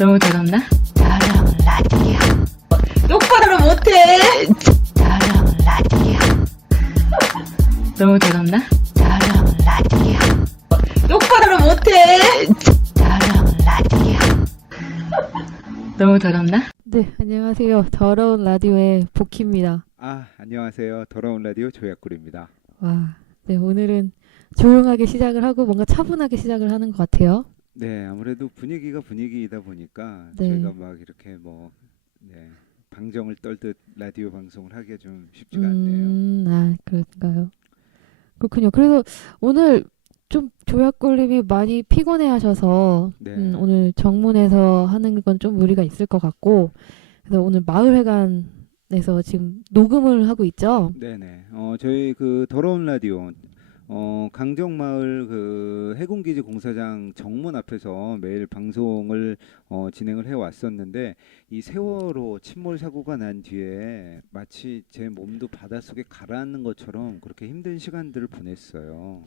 너무 더럽나? 더러운 라디오. 똑바로 못해. 더러운 라디오. 너무 더럽나? 더러운 라디오. 똑바로 못해. 더러운 라디오. 너무 더럽나? 네, 안녕하세요. 더러운 라디오의 복희입니다. 안녕하세요. 더러운 라디오 조약꿀입니다. 와, 네, 오늘은 조용하게 시작을 하고 뭔가 차분하게 시작을 하는 것 같아요. 네, 아무래도 분위기가 분위기이다 보니까 네. 저희가 막 이렇게 방정을 떨듯 라디오 방송을 하기가 좀 쉽지가 않네요. 그런가요? 그렇군요. 그래서 오늘 좀 조약꿀님이 많이 피곤해 하셔서 네. 오늘 정문에서 하는 건 좀 무리가 있을 것 같고, 그래서 오늘 마을회관에서 지금 녹음을 하고 있죠. 네네. 저희 그 더러운 라디오 강정마을 그 해군기지 공사장 정문 앞에서 매일 방송을 진행을 해 왔었는데, 이 세월호 침몰 사고가 난 뒤에 마치 제 몸도 바닷속에 가라앉는 것처럼 그렇게 힘든 시간들을 보냈어요.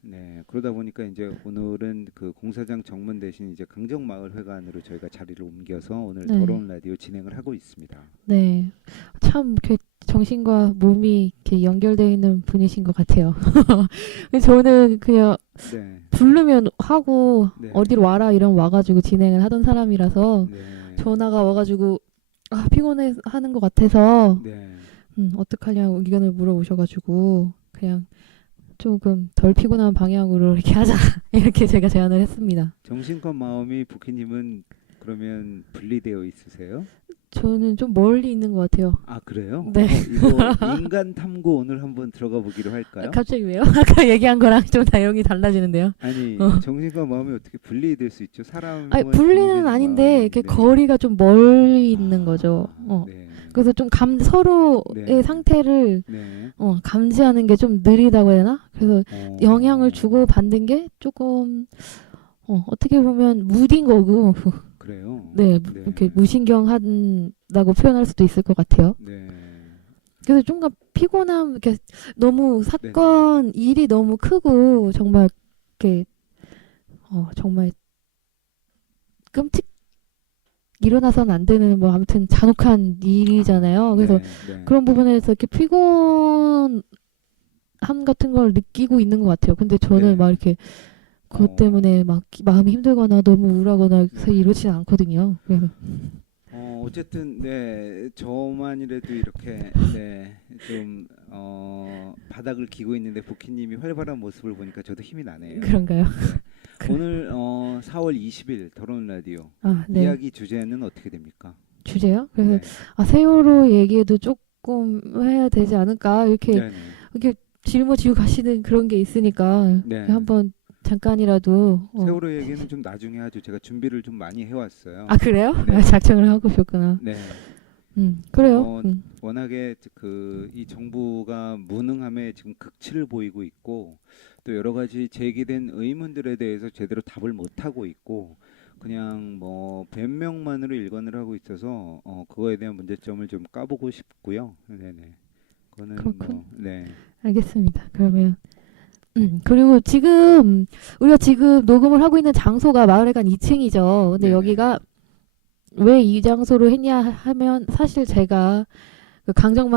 네, 그러다 보니까 이제 오늘은 그 공사장 정문 대신 이제 강정마을 회관으로 저희가 자리를 옮겨서 오늘 네. 더러운 라디오 진행을 하고 있습니다. 네, 참 이렇게 정신과 몸이 이렇게 연결되어 있는 분이신 것 같아요. 저는 그냥 네, 부르면 하고 네. 어디로 와라 이러면 와가지고 진행을 하던 사람이라서 네, 전화가 와가지고 피곤해 하는 것 같아서 네. 어떡하냐고 의견을 물어보셔가지고 그냥 조금 덜 피곤한 방향으로 이렇게 하자 이렇게 제가 제안을 했습니다. 정신과 마음이 부키님은 그러면 분리되어 있으세요? 저는 좀 멀리 있는 것 같아요. 아, 그래요? 네. 이거 인간 탐구 오늘 한번 들어가 보기로 할까요? 갑자기 왜요? 아까 얘기한 거랑 좀 내용이 달라지는데요. 아니, 정신과 마음이 어떻게 분리될 수 있죠? 사람은 분리는 아닌데 이렇게 거리가 좀 멀리 있는 거죠. 네. 그래서 좀 서로의 네. 상태를 네. 감지하는 게 좀 느리다고 해야 되나? 그래서 영향을 주 주고 받는 게 조금 어떻게 보면 무딘 거고 그래요. 네, 네. 이렇게 무신경하다고 표현할 수도 있을 것 같아요. 네. 그래서 좀 피곤함, 이렇게 너무 사건 일이 너무 크고 정말 이렇게 정말 끔찍 일어나서는 안 되는 뭐 아무튼 잔혹한 일이잖아요. 그래서 네. 그런 부분에서 이렇게 피곤함 같은 걸 느끼고 있는 것 같아요. 근데 저는 네. 막 이렇게 그것 때문에 막 마음이 힘들거나 너무 우울하거나 이러지는 않거든요. 그래서 어쨌든 네, 저만이라도 이렇게 좀 바닥을 기고 있는데 부키님이 활발한 모습을 보니까 저도 힘이 나네요. 그런가요? 네. 오늘 4월 20일 더러운 라디오 네. 이야기 주제는 어떻게 됩니까? 주제요? 그래서 네. 세월호 얘기에도 조금 해야 되지 않을까 이렇게 네네. 이렇게 짊어지고 가시는 그런 게 있으니까 네. 한번 잠깐이라도 세월호 얘기는 좀 나중에 하죠. 제가 준비를 좀 많이 해왔어요. 그래요? 네. 작정을 하고 오셨구나. 네. 그래요. 워낙에 이 정부가 무능함에 지금 극치를 보이고 있고, 또 여러 가지 제기된 의문들에 대해서 제대로 답을 못 하고 있고, 그냥 뭐 변명만으로 일관을 하고 있어서 그거에 대한 문제점을 좀 까보고 싶고요. 네네. 그거는 그렇군. 네. 알겠습니다. 그러면 그리고 우리가 지금 녹음을 하고 있는 장소가 마을회관 2층이죠. 근데 네네. 여기가 왜 이 장소로 했냐 하면 사실 제가 그 강정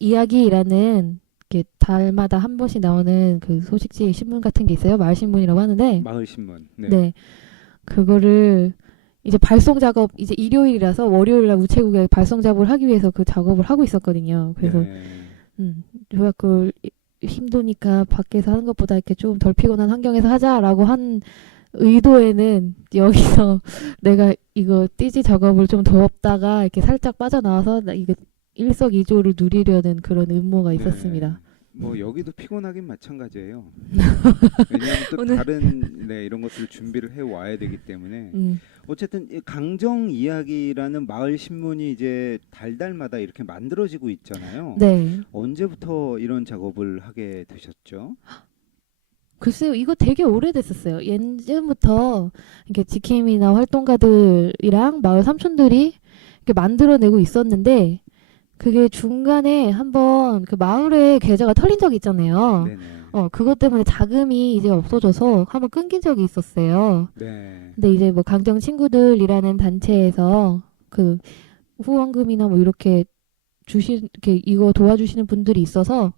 이야기라는 게 달마다 한 번씩 나오는 그 소식지 신문 같은 게 있어요. 마을신문이라고 하는데 마을 신문. 네. 네. 그거를 이제 발송 작업 이제 일요일이라서 월요일날 우체국에 발송 작업을 하기 위해서 그 작업을 하고 있었거든요. 그래서 네. 조약을 힘드니까 밖에서 하는 것보다 이렇게 좀 덜 피곤한 환경에서 하자라고 한 의도에는 여기서 내가 이거 띠지 작업을 좀 더 없다가 이렇게 살짝 빠져나와서 이거 일석이조를 누리려는 그런 음모가 있었습니다. 뭐 여기도 피곤하긴 마찬가지예요. 왜냐하면 또 오늘- 다른 이런 것들을 준비를 해 와야 되기 때문에. 어쨌든 이 강정 이야기라는 마을 신문이 이제 달달마다 이렇게 만들어지고 있잖아요. 네. 언제부터 이런 작업을 하게 되셨죠? 글쎄요, 이거 되게 오래됐었어요. 예전부터 이렇게 지킴이나 활동가들이랑 마을 삼촌들이 이렇게 만들어내고 있었는데, 그게 중간에 한번 그 마을에 계좌가 털린 적이 있잖아요. 네네. 그것 때문에 자금이 이제 없어져서 한번 끊긴 적이 있었어요. 네. 근데 이제 뭐 강정 친구들이라는 단체에서 그 후원금이나 뭐 이렇게 이렇게 이거 도와주시는 분들이 있어서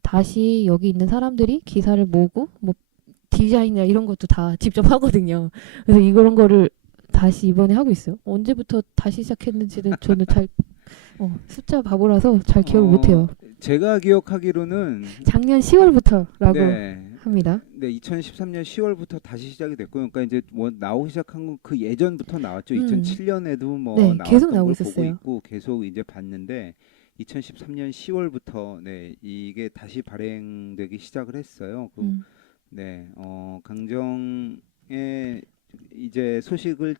다시 여기 있는 사람들이 기사를 모으고 뭐 디자인이나 이런 것도 다 직접 하거든요. 그래서 이런 거를 다시 이번에 하고 있어요. 언제부터 다시 시작했는지는 저는 잘 숫자 바보라서 잘 기억을 못해요. 제가 기억하기로는 작년 10월부터라고 네. 합니다. 네, 2013년 10월부터 다시 시작이 됐고요. 그러니까 이제 뭐 나오기 시작한 건 그 예전부터 나왔죠. 2007년에도 뭐 네, 나왔던 계속 걸 나오고 보고 있었어요. 있고 계속 이제 봤는데 2013년 10월부터 네, 이게 다시 발행되기 시작을 했어요. 네, 강정의 이제 소식을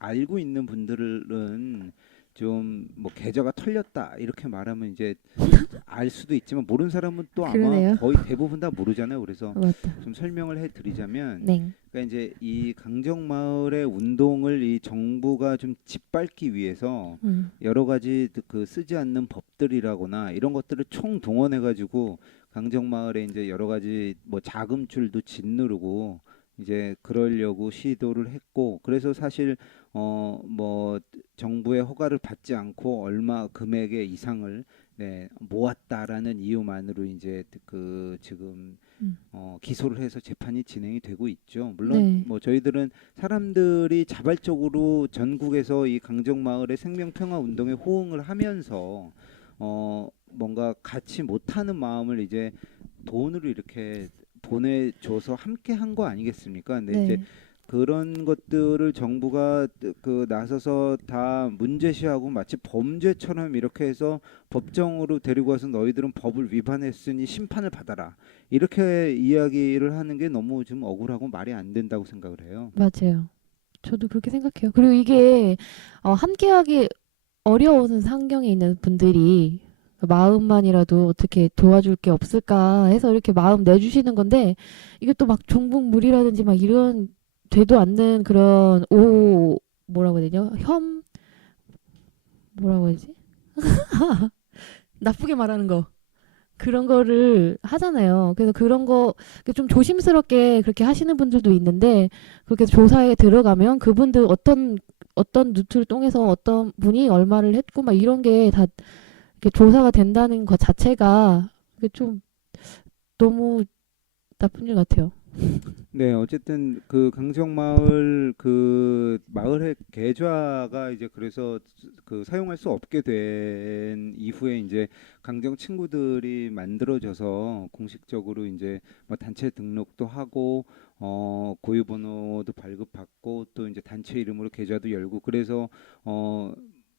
알고 있는 분들은 좀 뭐 계좌가 털렸다 이렇게 말하면 이제 알 수도 있지만 모르는 사람은 또 아마 그러네요. 거의 대부분 다 모르잖아요. 그래서 맞다. 좀 설명을 해드리자면, 네. 그러니까 이제 이 강정마을의 운동을 이 정부가 좀 짓밟기 위해서 여러 가지 그 쓰지 않는 법들이라거나 이런 것들을 총동원해가지고 강정마을에 이제 여러 가지 뭐 자금줄도 짓누르고 이제 그러려고 시도를 했고, 그래서 사실 뭐 정부의 허가를 받지 않고 얼마 금액의 이상을 네, 모았다라는 이유만으로 이제 그 지금 기소를 해서 재판이 진행이 되고 있죠. 물론 네. 뭐 저희들은 사람들이 자발적으로 전국에서 이 강정마을의 생명평화 운동에 호응을 하면서 뭔가 같이 못하는 마음을 이제 돈으로 이렇게 보내줘서 함께 한 거 아니겠습니까? 근데 네. 이제 그런 것들을 정부가 그 나서서 다 문제시하고 마치 범죄처럼 이렇게 해서 법정으로 데리고 와서 너희들은 법을 위반했으니 심판을 받아라 이렇게 이야기를 하는 게 너무 좀 억울하고 말이 안 된다고 생각을 해요. 맞아요. 저도 그렇게 생각해요. 그리고 이게 함께하기 어려운 상경에 있는 분들이 마음만이라도 어떻게 도와줄 게 없을까 해서 이렇게 마음 내주시는 건데, 이게 또 막 종북물이라든지 막 이런 되도 않는 그런 뭐라고 해야 되냐, 뭐라고 해야지, 나쁘게 말하는 거, 그런 거를 하잖아요. 그래서 그런 거 좀 조심스럽게 그렇게 하시는 분들도 있는데, 그렇게 조사에 들어가면 그분들 어떤 루트를 통해서 어떤 분이 얼마를 했고 막 이런 게 다 조사가 된다는 것 자체가 좀 너무 나쁜 일 같아요. 네, 어쨌든 그 강정마을 그 마을의 계좌가 이제 그래서 그 사용할 수 없게 된 이후에 이제 강정 친구들이 만들어져서 공식적으로 이제 뭐 단체 등록도 하고 고유 번호도 발급받고 또 이제 단체 이름으로 계좌도 열고 그래서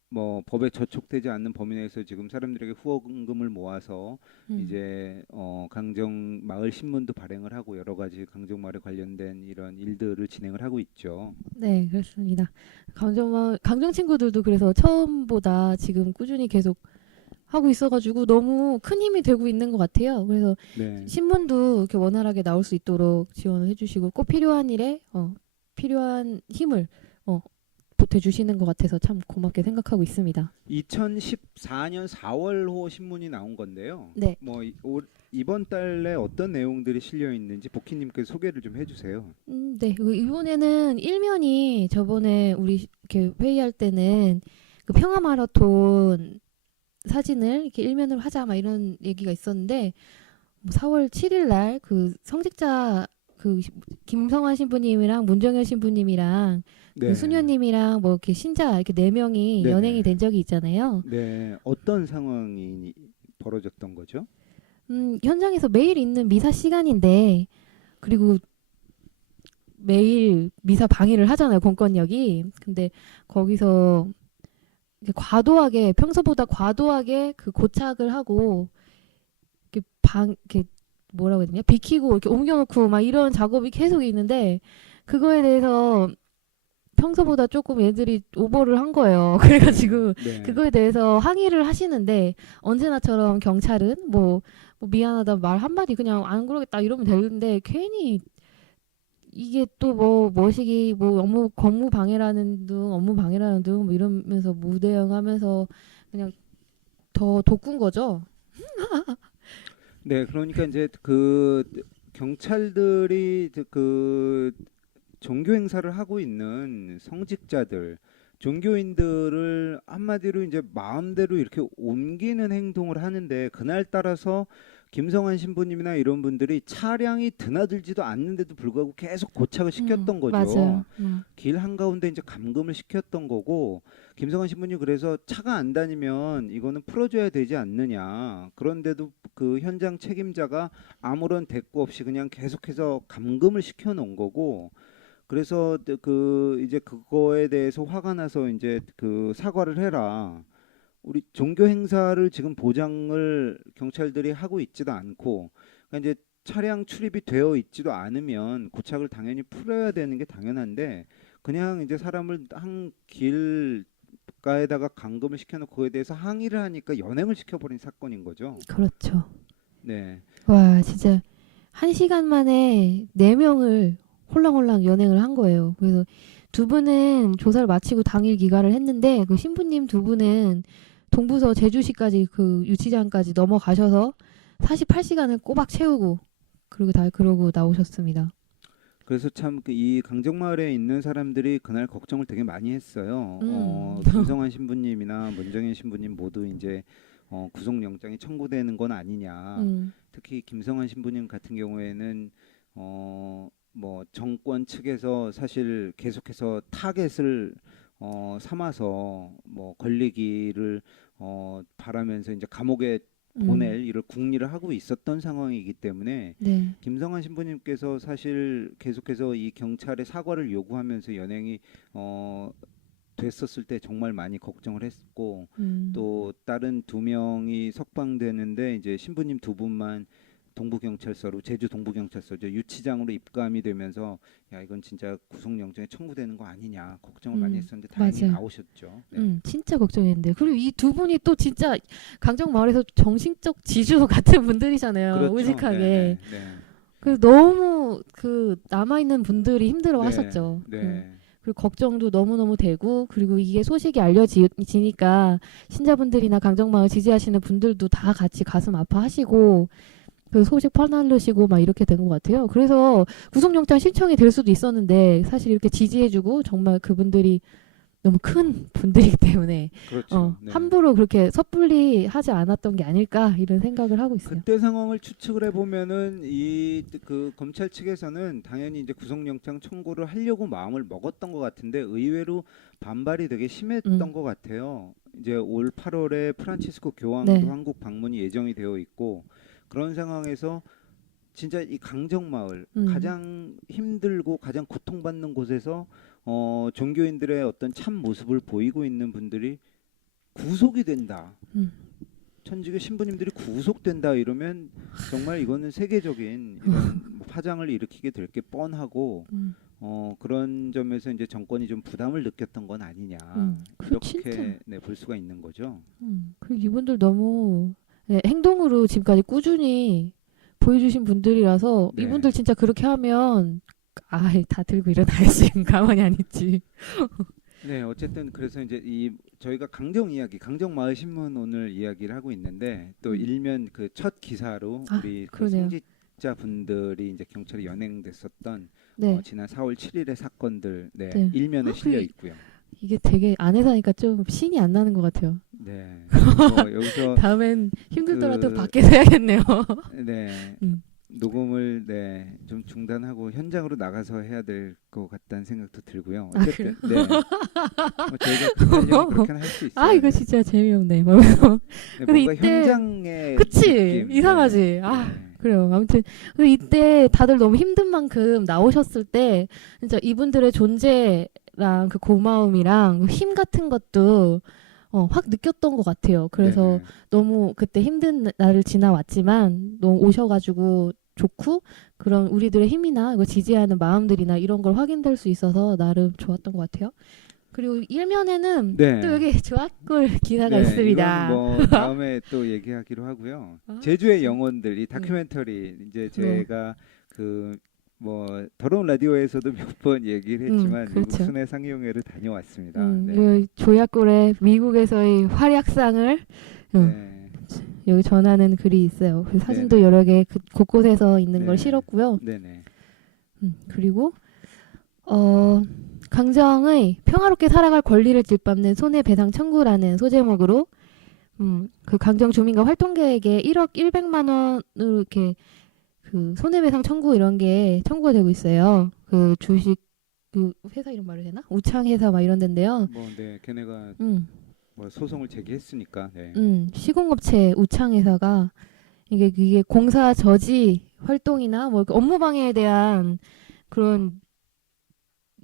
뭐 법에 저촉되지 않는 범위 내에서 지금 사람들에게 후원금을 모아서 이제 강정 마을 신문도 발행을 하고 여러 가지 강정 마을에 관련된 이런 일들을 진행을 하고 있죠. 네, 그렇습니다. 강정 친구들도 그래서 처음보다 지금 꾸준히 계속 하고 있어가지고 너무 큰 힘이 되고 있는 것 같아요. 그래서 네. 신문도 이렇게 원활하게 나올 수 있도록 지원을 해주시고 꼭 필요한 일에 필요한 힘을 보태주시는 것 같아서 참 고맙게 생각하고 있습니다. 2014년 4월호 신문이 나온 건데요. 네. 뭐 이번 달에 어떤 내용들이 실려 있는지 복희님께서 소개를 좀 해주세요. 네. 이번에는 일면이 저번에 우리 이렇게 회의할 때는 그 평화 마라톤 사진을 이렇게 일면으로 하자 막 이런 얘기가 있었는데, 뭐 4월 7일 날 그 성직자 그 김성환 신부님이랑 문정현 신부님이랑 네. 그 수녀님이랑 뭐 이렇게 신자 이렇게 4명이 네네. 연행이 된 적이 있잖아요. 네, 어떤 상황이 벌어졌던 거죠? 현장에서 매일 있는 미사 시간인데, 그리고 매일 미사 방해를 하잖아요, 공권력이. 근데 거기서 이렇게 과도하게, 평소보다 과도하게 그 고착을 하고, 이렇게 뭐라고 해야 되냐? 비키고 이렇게 옮겨놓고 막 이런 작업이 계속 있는데, 그거에 대해서 평소보다 조금 얘들이 오버를 한 거예요. 그래가지고 네. 그거에 대해서 항의를 하시는데, 언제나처럼 경찰은 뭐 미안하다 말 한마디 그냥 안 그러겠다 이러면 되는데, 괜히 이게 또 뭐 뭐시기 뭐 업무 방해라는 둥 뭐 이러면서 무대응하면서 그냥 더 돋군 거죠. 네, 그러니까 이제 그 경찰들이 이제 그 종교 행사를 하고 있는 성직자들, 종교인들을 한마디로 이제 마음대로 이렇게 옮기는 행동을 하는데 그날 따라서 김성환 신부님이나 이런 분들이 차량이 드나들지도 않는데도 불구하고 계속 고착을 시켰던 거죠. 맞아요. 길 한가운데 이제 감금을 시켰던 거고 김성환 신부님 그래서 차가 안 다니면 이거는 풀어줘야 되지 않느냐. 그런데도 그 현장 책임자가 아무런 대꾸 없이 그냥 계속해서 감금을 시켜놓은 거고 그래서 그 이제 그거에 대해서 화가 나서 이제 그 사과를 해라. 우리 종교 행사를 지금 보장을 경찰들이 하고 있지도 않고 그러니까 이제 차량 출입이 되어 있지도 않으면 고착을 당연히 풀어야 되는 게 당연한데 그냥 이제 사람을 한 길가에다가 감금을 시켜놓고 그에 대해서 항의를 하니까 연행을 시켜버린 사건인 거죠. 그렇죠. 네, 와, 진짜 1시간 만에 4명을 홀랑홀랑 연행을 한 거예요. 그래서 두 분은 조사를 마치고 당일 귀가를 했는데 그 신부님 두 분은 동부서 제주시까지 그 유치장까지 넘어가셔서 48시간을 꼬박 채우고 그러고 나오셨습니다. 그래서 참 이 강정마을에 있는 사람들이 그날 걱정을 되게 많이 했어요. 음. 김성환 신부님이나 문정현 신부님 모두 이제 구속영장이 청구되는 건 아니냐. 특히 김성환 신부님 같은 경우에는 뭐 정권 측에서 사실 계속해서 타겟을 삼아서 뭐 걸리기를 바라면서 이제 감옥에 보낼 이를 궁리를 하고 있었던 상황이기 때문에 네. 김성환 신부님께서 사실 계속해서 이 경찰의 사과를 요구하면서 연행이 됐었을 때 정말 많이 걱정을 했고 또 다른 2명이 석방되는데 이제 신부님 2분만 동부경찰서로 제주 동부경찰서죠 유치장으로 입감이 되면서 야 이건 진짜 구속영장에 청구되는 거 아니냐 걱정을 많이 했었는데 다행히 맞아요. 나오셨죠. 네. 진짜 걱정했는데 그리고 이 두 분이 또 진짜 강정마을에서 정신적 지주 같은 분들이잖아요. 그렇죠. 우직하게. 네, 네, 그래서 너무 그 남아있는 분들이 힘들어하셨죠. 네. 그리고 걱정도 너무너무 되고 그리고 이게 소식이 알려지니까 신자분들이나 강정마을 지지하시는 분들도 다 같이 가슴 아파하시고 그 소식 퍼날르시고 막 이렇게 된 것 같아요. 그래서 구속영장 신청이 될 수도 있었는데 사실 이렇게 지지해주고 정말 그분들이 너무 큰 분들이기 때문에 그렇죠. 네. 함부로 그렇게 섣불리 하지 않았던 게 아닐까 이런 생각을 하고 있어요. 그때 상황을 추측을 해보면은 이 그 검찰 측에서는 당연히 이제 구속영장 청구를 하려고 마음을 먹었던 것 같은데 의외로 반발이 되게 심했던 것 같아요. 이제 올 8월에 프란치스코 교황도 네. 한국 방문이 예정이 되어 있고 그런 상황에서 진짜 이 강정마을 가장 힘들고 가장 고통받는 곳에서 종교인들의 어떤 참 모습을 보이고 있는 분들이 구속이 된다. 천주교 신부님들이 구속된다 이러면 정말 이거는 세계적인 이런 뭐 파장을 일으키게 될 게 뻔하고 그런 점에서 이제 정권이 좀 부담을 느꼈던 건 아니냐 이렇게 네, 볼 수가 있는 거죠. 그리고 이분들 너무 행동으로 지금까지 꾸준히 보여주신 분들이라서 네. 이분들 진짜 그렇게 하면 다 들고 일어나야지 가만히 안 있지. 네, 어쨌든 그래서 이제 이 저희가 강정마을 신문 오늘 이야기를 하고 있는데 또 일면 그 첫 기사로 우리 그 그러네요. 성직자 분들이 이제 경찰에 연행됐었던 네. 지난 4월 7일의 사건들 네, 네. 일면에 실려 그게- 있고요. 이게 되게 안에 사니까 좀 신이 안 나는 것 같아요. 네, 여기서 다음엔 힘들더라도 그- 밖에서 해야겠네요. 네. 음. 녹음을 좀 중단하고 현장으로 나가서 해야 될 것 같다는 생각도 들고요. 아, 어쨌든 네. 뭐 저희가 하려면 그렇게는 할 수 있어요. 이거 진짜 재미없네. 그러면서 네, 근데 뭔가 이때- 현장의 그치? 느낌. 이상하지? 네. 그래요. 아무튼 근데 이때 다들 너무 힘든 만큼 나오셨을 때 진짜 이분들의 존재랑 그 고마움이랑 그 힘 같은 것도 확 느꼈던 것 같아요. 그래서 네네. 너무 그때 힘든 날을 지나왔지만 너무 오셔가지고 좋고 그런 우리들의 힘이나 이거 지지하는 마음들이나 이런 걸 확인될 수 있어서 나름 좋았던 것 같아요. 그리고 일면에는 네. 또 여기 조합골 기사가 네, 있습니다. 이건 뭐 다음에 또 얘기하기로 하고요. 제주의 영혼들 이 다큐멘터리 이제 제가 그 뭐 더러운 라디오에서도 몇 번 얘기를 했지만 미국 그렇죠. 순회 상영회를 다녀왔습니다. 네. 그 조약골의 미국에서의 활약상을 네. 여기 전하는 글이 있어요. 그 사진도 네네. 여러 개 곳곳에서 있는 걸 네. 실었고요. 네네. 그리고 강정의 평화롭게 살아갈 권리를 짓밟는 손해배상 청구라는 소제목으로 그 강정 주민과 활동가에게 1억 100만 원으로 이렇게 그 손해배상 청구 이런 게 청구가 되고 있어요. 그 주식 그 회사 이름 말해도 되나? 우창회사 막 이런 데인데요. 뭐, 네, 걔네가 뭐 소송을 제기했으니까. 네. 시공업체 우창회사가 이게 공사 저지 활동이나 뭐 업무 방해에 대한 그런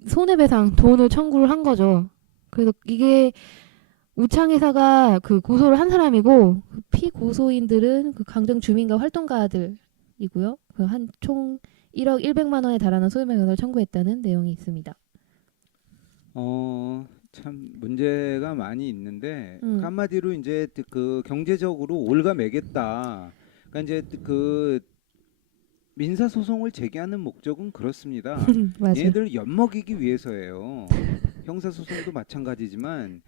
손해배상 돈을 청구를 한 거죠. 그래서 이게 우창회사가 그 고소를 한 사람이고 그 피고소인들은 그 강정 주민과 활동가들이고요. 그 한 총 1억 100만 원에 달하는 손해배상을 청구했다는 내용이 있습니다. 참 문제가 많이 있는데 음. 한마디로 이제 그 경제적으로 올가매겠다. 그러니까 이제 그 민사 소송을 제기하는 목적은 그렇습니다. 맞아요. 얘네들 엿먹이기 위해서예요. 형사 소송도 마찬가지지만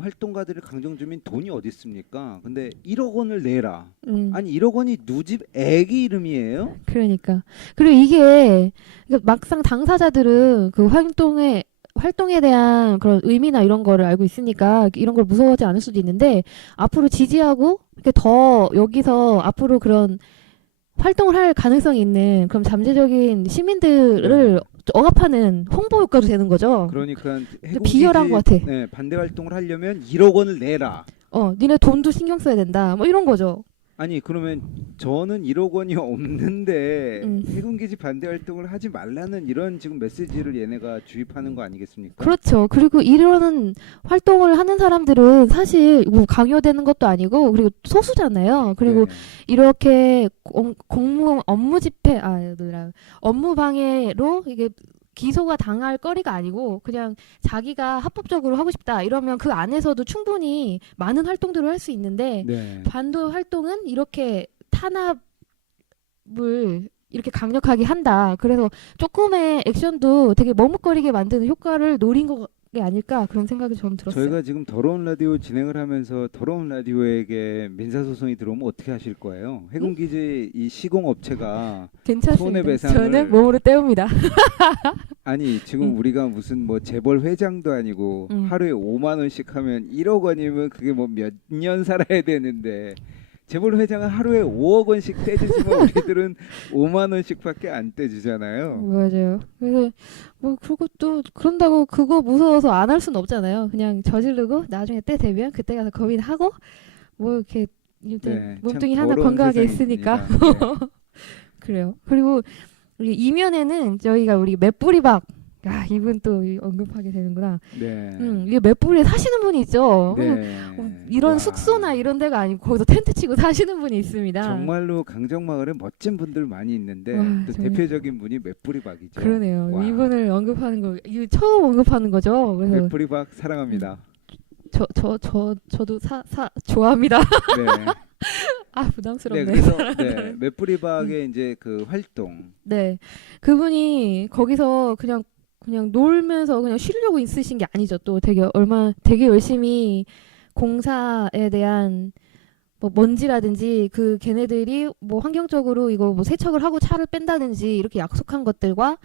활동가들의 강정 주민 돈이 어디 있습니까? 근데 1억 원을 내라. 아니 1억 원이 누집 애기 이름이에요? 그러니까. 그리고 이게 막상 당사자들은 그 활동에 대한 그런 의미나 이런 거를 알고 있으니까 이런 걸 무서워하지 않을 수도 있는데 앞으로 지지하고 이렇게 더 여기서 앞으로 그런 활동을 할 가능성이 있는 그런 잠재적인 시민들을 억압하는 홍보 효과도 되는 거죠. 그러니까 비열한 것 같아. 네, 반대 활동을 하려면 1억 원을 내라. 니네 돈도 신경 써야 된다. 뭐 이런 거죠. 아니 그러면 저는 1억 원이 없는데 음. 해군기지 반대 활동을 하지 말라는 이런 지금 메시지를 얘네가 주입하는 거 아니겠습니까? 그렇죠. 그리고 이런 활동을 하는 사람들은 사실 뭐 강요되는 것도 아니고 그리고 소수잖아요. 그리고 네. 이렇게 업무 방해로 이게 기소가 당할 거리가 아니고 그냥 자기가 합법적으로 하고 싶다 이러면 그 안에서도 충분히 많은 활동들을 할 수 있는데 네. 반도 활동은 이렇게 탄압을 이렇게 강력하게 한다. 그래서 조금의 액션도 되게 머뭇거리게 만드는 효과를 노린 게 아닐까 그런 생각이 좀 들었어요. 저희가 지금 더러운 라디오 진행을 하면서 더러운 라디오에게 민사소송이 들어오면 어떻게 하실 거예요? 해군기지 이 시공업체가 괜찮습니다. 손해배상을- 저는 몸으로 때웁니다. 아니 지금 우리가 무슨 뭐 재벌 회장도 아니고 하루에 5만 원씩 하면 1억 원이면 그게 뭐 몇 년 살아야 되는데 재벌 회장은 하루에 5억 원씩 떼주지만 우리들은 5만 원씩밖에 안 떼주잖아요. 맞아요. 그래서 뭐 그것도 그런다고 그거 무서워서 안 할 수는 없잖아요. 그냥 저지르고 나중에 때 되면 그때 가서 고민하고 뭐 이렇게 일단 몸뚱이 참 하나 더러운 건강하게 세상입니다. 있으니까 네. 그래요. 그리고 우리 이면에는 저희가 우리 맷뿌리박 이분 또 언급하게 되는구나. 네. 이게 맷뿌리에 사시는 분이 있죠. 네. 이런 와. 숙소나 이런 데가 아니고 거기서 텐트 치고 사시는 분이 있습니다. 정말로 강정마을에 멋진 분들 많이 있는데 와, 또 정말. 대표적인 분이 맷뿌리박이죠. 그러네요. 와. 이분을 언급하는 거 이거 처음 언급하는 거죠. 그래서 맷뿌리박 사랑합니다. 저도 좋아합니다. 네. 아 네, 부담스럽네. 그래서 맷뿌리박의 이제 그 활동. 네, 그분이 거기서 그냥 놀면서 그냥 쉬려고 있으신 게 아니죠. 또 되게 열심히 공사에 대한 뭐 먼지라든지 그 걔네들이 뭐 환경적으로 이거 뭐 세척을 하고 차를 뺀다든지 이렇게 약속한 것들과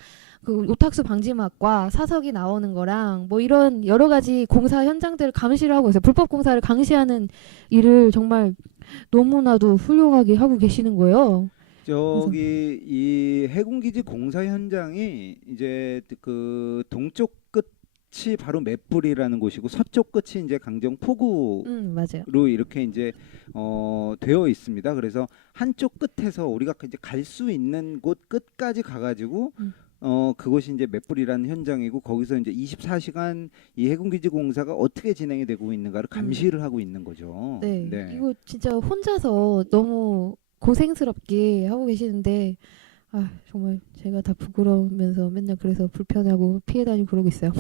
그 오탁수 방지막과 사석이 나오는 거랑 뭐 이런 여러 가지 공사 현장들을 감시를 하고 있어요. 불법 공사를 감시하는 일을 정말 너무나도 훌륭하게 하고 계시는 거예요. 저기 이 해군기지 공사 현장이 이제 그 동쪽 끝이 바로 맷뿌리라는 곳이고 서쪽 끝이 이제 강정 포구로 맞아요. 이렇게 이제 되어 있습니다. 그래서 한쪽 끝에서 우리가 이제 갈 수 있는 곳 끝까지 가가지고 그곳이 이제 맷뿌리라는 현장이고 거기서 이제 24시간 이 해군기지 공사가 어떻게 진행이 되고 있는가를 감시를 하고 있는 거죠. 네. 이거 진짜 혼자서 너무 고생스럽게 하고 계시는데 정말 제가 다 부끄러우면서 맨날 그래서 불편하고 피해 다니고 그러고 있어요.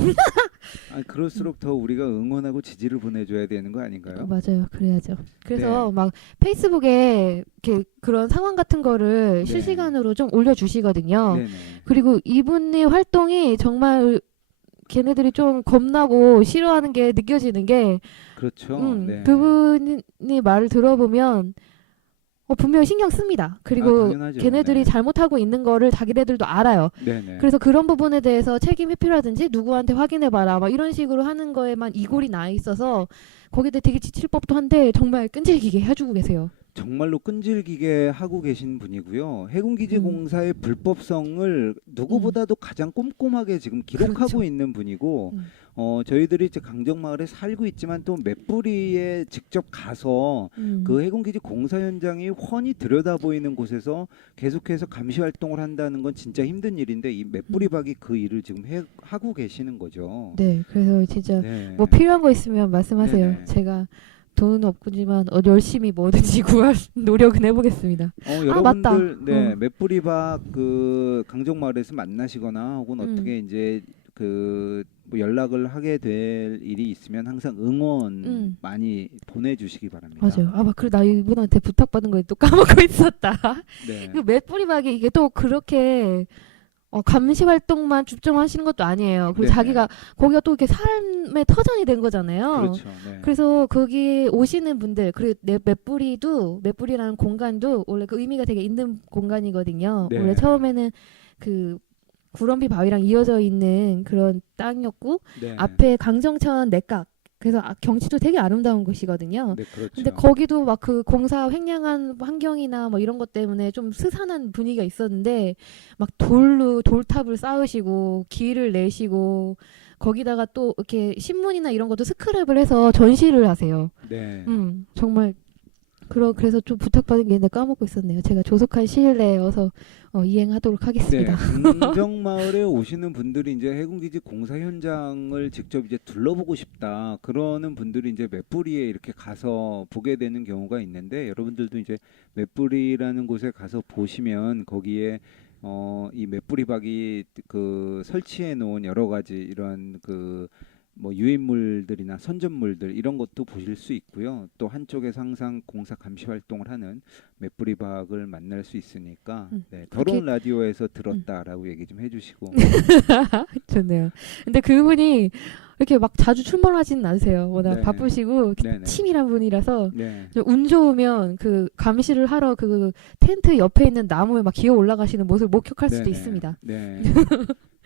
그럴수록 더 우리가 응원하고 지지를 보내줘야 되는 거 아닌가요? 맞아요. 그래야죠. 그래서 네. 막 페이스북에 이렇게 그런 상황 같은 거를 네. 실시간으로 좀 올려주시거든요. 네네. 그리고 이분의 활동이 정말 걔네들이 좀 겁나고 싫어하는 게 느껴지는 게 그렇죠. 네. 그분이 말을 들어보면 분명히 신경 씁니다. 그리고 당연하죠. 걔네들이 네. 잘못하고 있는 거를 자기네들도 알아요. 네네. 그래서 그런 부분에 대해서 책임 회피라든지 누구한테 확인해봐라 막 이런 식으로 하는 거에만 이골이 나 있어서 거기에 대해 되게 지칠 법도 한데 정말 끈질기게 해주고 계세요. 정말로 끈질기게 하고 계신 분이고요. 해군기지공사의 불법성을 누구보다도 가장 꼼꼼하게 지금 기록하고 그렇죠. 있는 분이고, 음. 저희들이 이제 강정마을에 살고 있지만 또 맷뿌리에 직접 가서 그 해군기지 공사 현장이 훤히 들여다보이는 곳에서 계속해서 감시 활동을 한다는 건 진짜 힘든 일인데 이 맷뿌리박이 그 일을 지금 하고 계시는 거죠. 네, 그래서 진짜 네. 뭐 필요한 거 있으면 말씀하세요. 네네. 제가 돈은 없지만 열심히 뭐든지 구할 노력은 해보겠습니다. 맞다. 여러분들 네, 어. 맷뿌리박 그 강정마을에서 만나시거나 혹은 어떻게 이제 뭐 연락을 하게 될 일이 있으면 항상 응원 많이 보내주시기 바랍니다. 맞아요. 그래 나 이분한테 부탁받은 거 또 까먹고 있었다. 네. 그 맷뿌리박이 이게 또 그렇게 감시 활동만 집중하시는 것도 아니에요. 그리고 네네. 자기가 거기가 또 이렇게 삶의 터전이 된 거잖아요. 그렇죠. 네. 그래서 거기 오시는 분들 그리고 맷뿌리라는 공간도 원래 그 의미가 되게 있는 공간이거든요. 네. 원래 처음에는 그 구럼비 바위랑 이어져 있는 그런 땅이었고 네. 앞에 강정천 내각 그래서 경치도 되게 아름다운 곳이거든요. 네, 그렇죠. 근데 거기도 막 그 공사 횡령한 환경이나 뭐 이런 것 때문에 좀 스산한 분위기가 있었는데 막 돌탑을 쌓으시고 길을 내시고 거기다가 또 이렇게 신문이나 이런 것도 스크랩을 해서 전시를 하세요. 네. 정말 그래서 좀 부탁받은 게 있는데 까먹고 있었네요. 제가 조속한 시일 내에 어서 이행하도록 네, 하겠습니다. 강정마을에 오시는 분들이 이제 해군기지 공사 현장을 직접 이제 둘러보고 싶다. 그러는 분들이 이제 맷뿌리에 이렇게 가서 보게 되는 경우가 있는데 여러분들도 이제 맷뿌리라는 곳에 가서 보시면 거기에 이 맷뿌리박이 그 설치해 놓은 여러 가지 이런 뭐 유인물들이나 선전물들 이런 것도 보실 수 있고요. 또 한쪽에서 항상 공사 감시 활동을 하는 맷뿌리박을 만날 수 있으니까 네, 더러운 라디오에서 들었다라고 얘기 좀 해주시고. 좋네요. 근데 그분이 이렇게 막 자주 출몰하지는 않으세요. 워낙 네. 바쁘시고 네네. 치밀한 분이라서 네. 운 좋으면 그 감시를 하러 그 텐트 옆에 있는 나무에 막 기어 올라가시는 모습을 목격할 수도 네네. 있습니다. 네.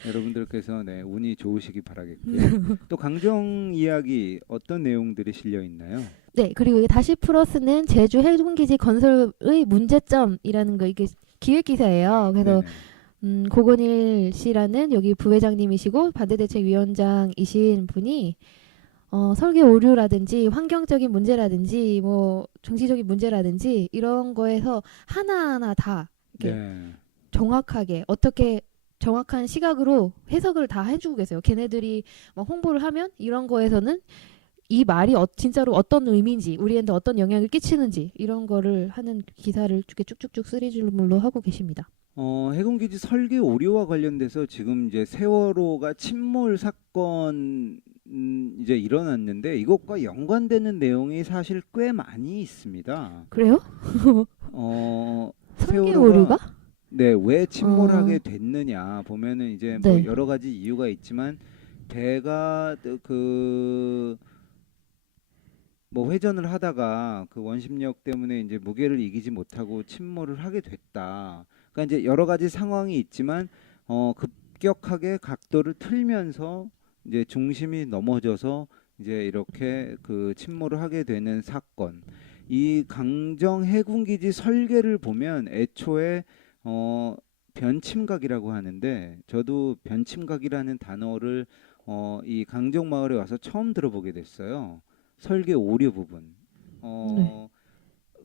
여러분들께서 네, 운이 좋으시기 바라겠고요. 또 강정 이야기 어떤 내용들이 실려 있나요? 네, 그리고 이게 다시 플러스는 제주 해군기지 건설의 문제점이라는 거 이게 기획 기사예요. 그래서 네네. 고건일 씨라는 여기 부회장님이시고 반대대책위원장이신 분이 설계 오류라든지 환경적인 문제라든지 뭐 정치적인 문제라든지 이런 거에서 하나하나 다 이렇게 네. 정확하게 어떻게 정확한 시각으로 해석을 다 해주고 계세요. 걔네들이 막 홍보를 하면 이런 거에서는 이 말이 진짜로 어떤 의미인지 우리한테 어떤 영향을 끼치는지 이런 거를 하는 기사를 이렇게 쭉쭉쭉 시리즈물로 하고 계십니다. 해군기지 설계 오류와 관련돼서 지금 이제 세월호가 침몰 사건 이제 일어났는데 이것과 연관되는 내용이 사실 꽤 많이 있습니다. 그래요? 설계 오류가? 네, 왜 침몰하게 됐느냐 보면은 이제 네. 뭐 여러 가지 이유가 있지만 배가 뭐 회전을 하다가 그 원심력 때문에 이제 무게를 이기지 못하고 침몰을 하게 됐다. 그러니까 이제 여러 가지 상황이 있지만 급격하게 각도를 틀면서 이제 중심이 넘어져서 이제 이렇게 그 침몰을 하게 되는 사건. 이 강정 해군기지 설계를 보면 애초에 변침각이라고 하는데 저도 변침각이라는 단어를 이 강정 마을에 와서 처음 들어보게 됐어요. 설계 오류 부분. 네.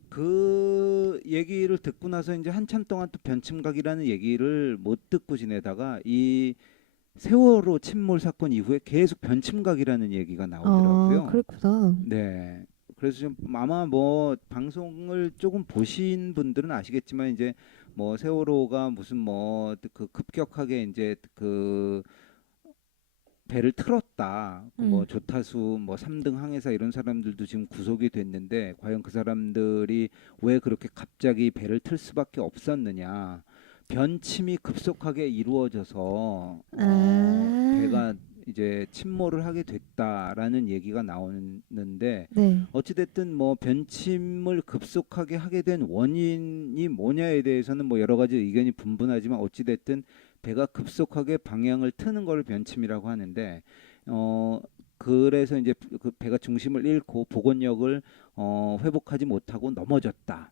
그 얘기를 듣고 나서 이제 한참 동안 또 변침각이라는 얘기를 못 듣고 지내다가 이 세월호 침몰 사건 이후에 계속 변침각이라는 얘기가 나오더라고요. 그렇구나. 네. 그래서 좀 아마 뭐 방송을 조금 보신 분들은 아시겠지만 이제 뭐 세월호가 무슨 뭐 그 급격하게 이제 그 배를 틀었다. 뭐 조타수 뭐 3등 항해사 이런 사람들도 지금 구속이 됐는데 과연 그 사람들이 왜 그렇게 갑자기 배를 틀 수밖에 없었느냐. 변침이 급속하게 이루어져서 배가 이제 침몰을 하게 됐다라는 얘기가 나오는데 네. 어찌됐든 뭐 변침을 급속하게 하게 된 원인이 뭐냐에 대해서는 뭐 여러 가지 의견이 분분하지만 어찌됐든 배가 급속하게 방향을 트는 걸 변침이라고 하는데 그래서 이제 그 배가 중심을 잃고 복원력을 회복하지 못하고 넘어졌다.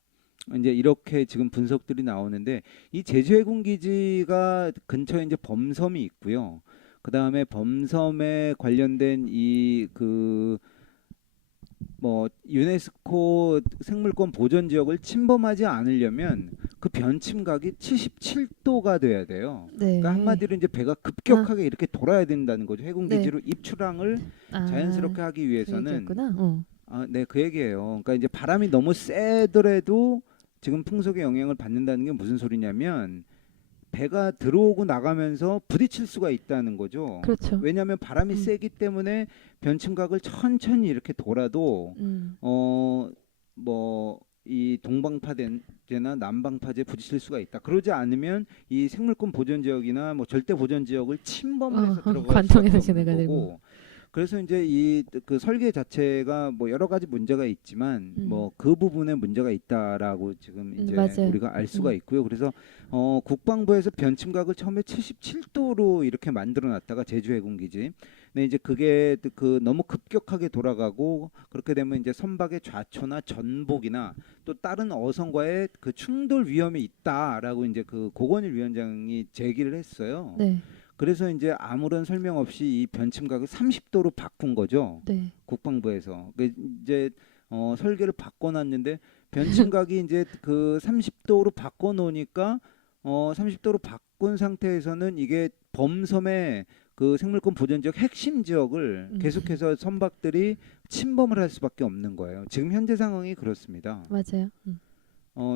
이제 이렇게 지금 분석들이 나오는데 이 제주해군기지가 근처에 이제 범섬이 있고요. 그 다음에 범섬에 관련된 이 그 뭐 유네스코 생물권 보전 지역을 침범하지 않으려면 그 변침각이 77도가 돼야 돼요. 네. 그러니까 한마디로 이제 배가 급격하게 이렇게 돌아야 된다는 거죠. 해군기지로 입출항을 아, 자연스럽게 하기 그 위해서는 얘기였구나. 네, 그 얘기예요. 그러니까 이제 바람이 너무 세더라도 지금 풍속의 영향을 받는다는 게 무슨 소리냐면 배가 들어오고 나가면서 부딪힐 수가 있다는 거죠. 그렇죠. 왜냐하면 바람이 음. 세기 때문에 변침각을 천천히 이렇게 돌아도 뭐 이 동방파제나 남방파제에 부딪힐 수가 있다. 그러지 않으면 이 생물권 보전 지역이나 뭐 절대 보전 지역을 침범해서 들어갈 관통해서 수밖에 없는 지나가야 되고. 거고. 그래서 이제 이 그 설계 자체가 뭐 여러 가지 문제가 있지만 뭐 그 부분에 문제가 있다라고 지금 이제 맞아요. 우리가 알 수가 있고요. 그래서 국방부에서 변침각을 처음에 77도로 이렇게 만들어 놨다가 제주해군기지. 근데 이제 그게 그 너무 급격하게 돌아가고 그렇게 되면 이제 선박의 좌초나 전복이나 또 다른 어선과의 그 충돌 위험이 있다라고 이제 그 고건일 위원장이 제기를 했어요. 네. 그래서 이제 아무런 설명 없이 이 변침각을 30도로 바꾼 거죠. 네. 국방부에서. 이제 설계를 바꿔놨는데 변침각이 이제 그 30도로 바꿔놓으니까 30도로 바꾼 상태에서는 이게 범섬의 그 생물권 보전 지역 핵심 지역을 계속해서 선박들이 침범을 할 수밖에 없는 거예요. 지금 현재 상황이 그렇습니다. 맞아요.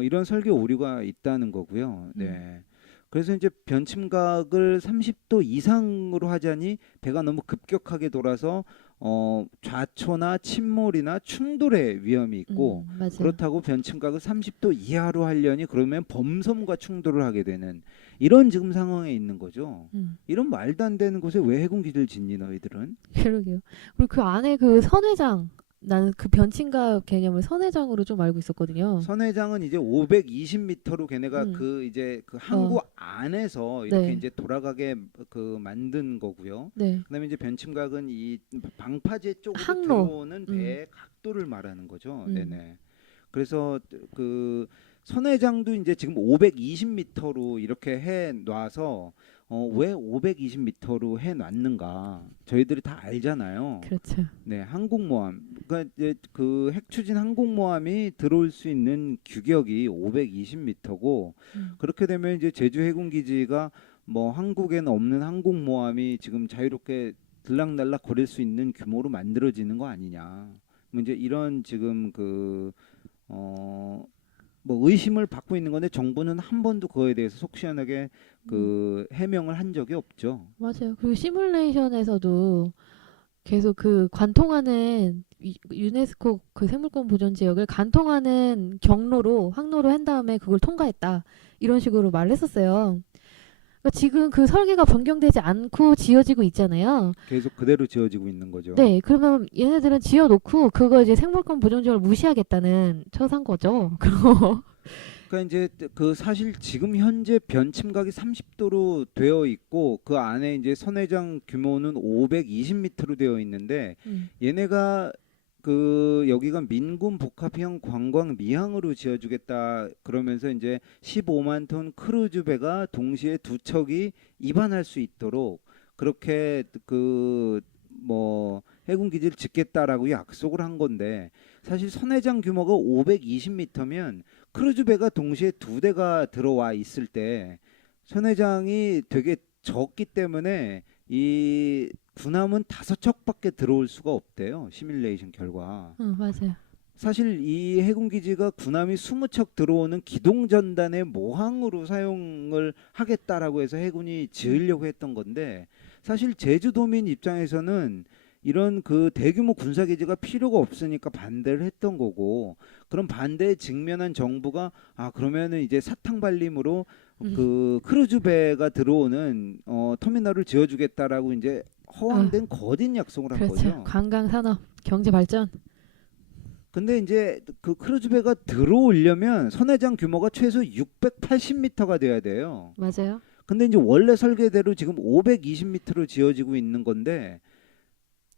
이런 설계 오류가 있다는 거고요. 네. 그래서 이제 변침각을 30도 이상으로 하자니 배가 너무 급격하게 돌아서 좌초나 침몰이나 충돌의 위험이 있고 맞아요. 그렇다고 변침각을 30도 이하로 하려니 그러면 범섬과 충돌을 하게 되는 이런 지금 상황에 있는 거죠. 이런 말도 안 되는 곳에 왜 해군기지를 짓니 너희들은? 그러게요. 그리고 그 안에 그 선회장, 나는 그 변침각 개념을 선회장으로 좀 알고 있었거든요. 선회장은 이제 520m로 걔네가 그 이제 그 항구 안에서 이렇게 네. 이제 돌아가게 그 만든 거고요. 네. 그다음에 이제 변침각은 이 방파제 쪽으로 항로. 들어오는 배의 각도를 말하는 거죠. 음. 네네. 그래서 그 선회장도 이제 지금 520m로 이렇게 해 놔서 왜 520m로 해 놨는가? 저희들이 다 알잖아요. 그렇죠. 네, 항공모함. 그러니까 이제 그 핵추진 항공모함이 들어올 수 있는 규격이 520m고 그렇게 되면 이제 제주 해군기지가 뭐 한국에는 없는 항공모함이 지금 자유롭게 들락날락 거릴 수 있는 규모로 만들어지는 거 아니냐. 뭐 이제 이런 지금 그 뭐 의심을 받고 있는 건데 정부는 한 번도 그거에 대해서 속 시원하게 그 해명을 한 적이 없죠. 맞아요. 그리고 시뮬레이션에서도 계속 그 관통하는 유네스코 그 생물권 보전 지역을 관통하는 경로로 항로로 한 다음에 그걸 통과했다. 이런 식으로 말을 했었어요. 그러니까 지금 그 설계가 변경되지 않고 지어지고 있잖아요. 계속 그대로 지어지고 있는 거죠. 네, 그러면 얘네들은 지어놓고 그거 이제 생물권 보전 지역을 무시하겠다는 처사인 거죠. 그리고 그러니까 이제 그 사실 지금 현재 변침각이 30도로 되어 있고 그 안에 이제 선회장 규모는 520m로 되어 있는데 얘네가 그 여기가 민군 복합형 관광 미항으로 지어주겠다 그러면서 이제 15만 톤 크루즈 배가 동시에 두 척이 입항할 수 있도록 그렇게 그 뭐 해군 기지를 짓겠다라고 약속을 한 건데 사실 선회장 규모가 520m면 크루즈 배가 동시에 두 대가 들어와 있을 때 선회장이 되게 적기 때문에 이 군함은 5척밖에 들어올 수가 없대요. 시뮬레이션 결과. 맞아요. 사실 이 해군기지가 군함이 20척 들어오는 기동전단의 모항으로 사용을 하겠다라고 해서 해군이 지으려고 했던 건데 사실 제주도민 입장에서는 이런 그 대규모 군사기지가 필요가 없으니까 반대를 했던 거고 그런 반대에 직면한 정부가 그러면은 이제 사탕발림으로 그 크루즈 배가 들어오는 터미널을 지어주겠다라고 이제 허황된 거짓 약속을 한 그렇죠. 거죠. 관광 산업, 경제 발전. 근데 이제 그 크루즈배가 들어오려면 선회장 규모가 최소 680m가 돼야 돼요. 맞아요. 근데 이제 원래 설계대로 지금 520m로 지어지고 있는 건데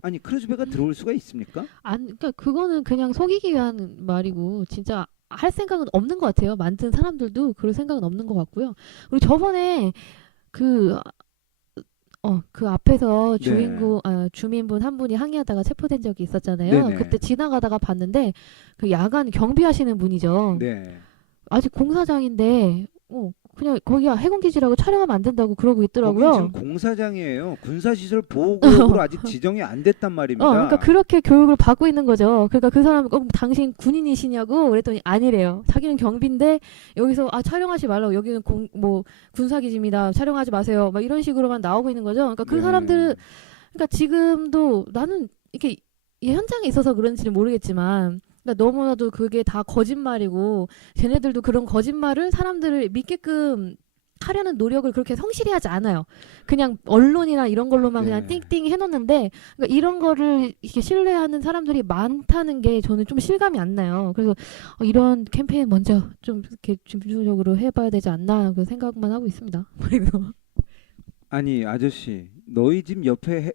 아니 크루즈배가 들어올 수가 있습니까? 그러니까 그거는 그냥 속이기 위한 말이고 진짜 할 생각은 없는 것 같아요. 만든 사람들도 그럴 생각은 없는 것 같고요. 그리고 저번에 그 그 앞에서 네. 주민분 한 분이 항의하다가 체포된 적이 있었잖아요. 네네. 그때 지나가다가 봤는데 그 야간 경비하시는 분이죠. 네. 아직 공사장인데 그냥 거기가 해군기지라고 촬영하면 안 된다고 그러고 거기 있더라고요. 지금 공사장이에요. 군사시설 보호구역으로 아직 지정이 안 됐단 말입니다. 그러니까 그렇게 교육을 받고 있는 거죠. 그러니까 그 사람이 당신 군인이시냐고 그랬더니 아니래요. 자기는 경비인데 여기서 촬영하지 말라고 여기는 군사기지입니다. 촬영하지 마세요. 막 이런 식으로만 나오고 있는 거죠. 그러니까 그 네. 사람들은 그러니까 지금도 나는 이렇게 이 현장에 있어서 그런지는 모르겠지만 그러니까 너무나도 그게 다 거짓말이고 쟤네들도 그런 거짓말을 사람들을 믿게끔 하려는 노력을 그렇게 성실히 하지 않아요. 그냥 언론이나 이런 걸로만 그냥 네. 띵띵 해놓는데 그러니까 이런 거를 이렇게 신뢰하는 사람들이 많다는 게 저는 좀 실감이 안 나요. 그래서 이런 캠페인 먼저 좀 이렇게 집중적으로 해봐야 되지 않나 그 생각만 하고 있습니다. 그리고 아니 아저씨 너희 집 옆에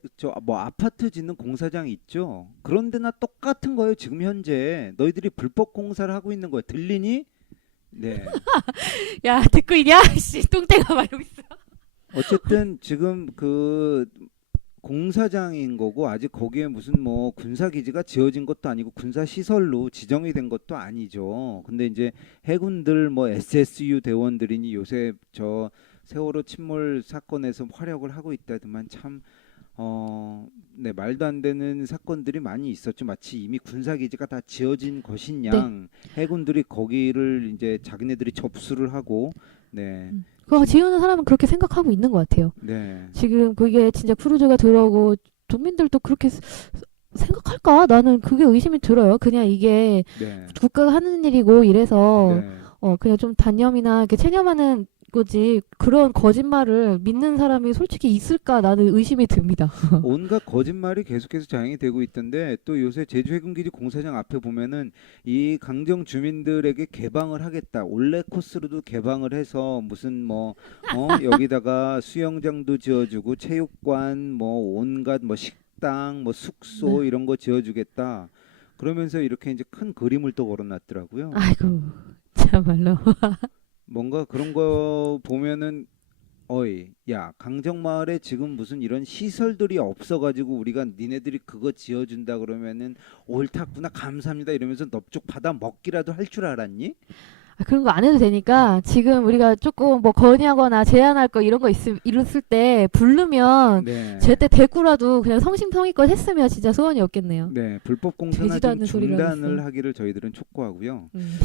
아파트 짓는 공사장 있죠? 그런데나 똑같은 거예요. 지금 현재 너희들이 불법 공사를 하고 있는 거예요. 들리니? 네. 야 듣고 있냐? 씨 똥땡아 말고 있어. 어쨌든 지금 그 공사장인 거고 아직 거기에 무슨 뭐 군사기지가 지어진 것도 아니고 군사시설로 지정이 된 것도 아니죠. 근데 이제 해군들 뭐 SSU 대원들이니 요새 저 세월호 침몰 사건에서 활약을 하고 있다더만 참 네, 말도 안 되는 사건들이 많이 있었죠. 마치 이미 군사기지가 다 지어진 것인 양 해군들이 거기를 이제 자기네들이 접수를 하고 네. 그거 지우는 사람은 그렇게 생각하고 있는 것 같아요. 네. 지금 그게 진짜 크루즈가 들어오고 국민들도 그렇게 생각할까? 나는 그게 의심이 들어요. 그냥 이게 네. 국가가 하는 일이고 이래서 네. 그냥 좀 단념이나 이렇게 체념하는 거지 그런 거짓말을 믿는 사람이 솔직히 있을까? 나는 의심이 듭니다. 온갖 거짓말이 계속해서 자행이 되고 있던데 또 요새 제주해군기지 공사장 앞에 보면은 이 강정 주민들에게 개방을 하겠다. 올레 코스로도 개방을 해서 무슨 여기다가 수영장도 지어주고 체육관 온갖 식당 숙소 네. 이런 거 지어주겠다. 그러면서 이렇게 이제 큰 그림을 또 걸어놨더라고요. 아이고 참말로. 뭔가 그런 거 보면은 어이 야 강정마을에 지금 무슨 이런 시설들이 없어가지고 우리가 니네들이 그거 지어준다 그러면은 옳다구나 감사합니다 이러면서 넙죽 받아 먹기라도 할 줄 알았니? 그런 거 안 해도 되니까 지금 우리가 조금 건의하거나 제안할 거 이런 거 있을 때 부르면 네. 제때 대꾸라도 그냥 성심성의껏 했으면 진짜 소원이 없겠네요. 네 불법 공사나 되지도 좀 않는 소리를 하고 중단을 있어요. 하기를 저희들은 촉구하고요. 음.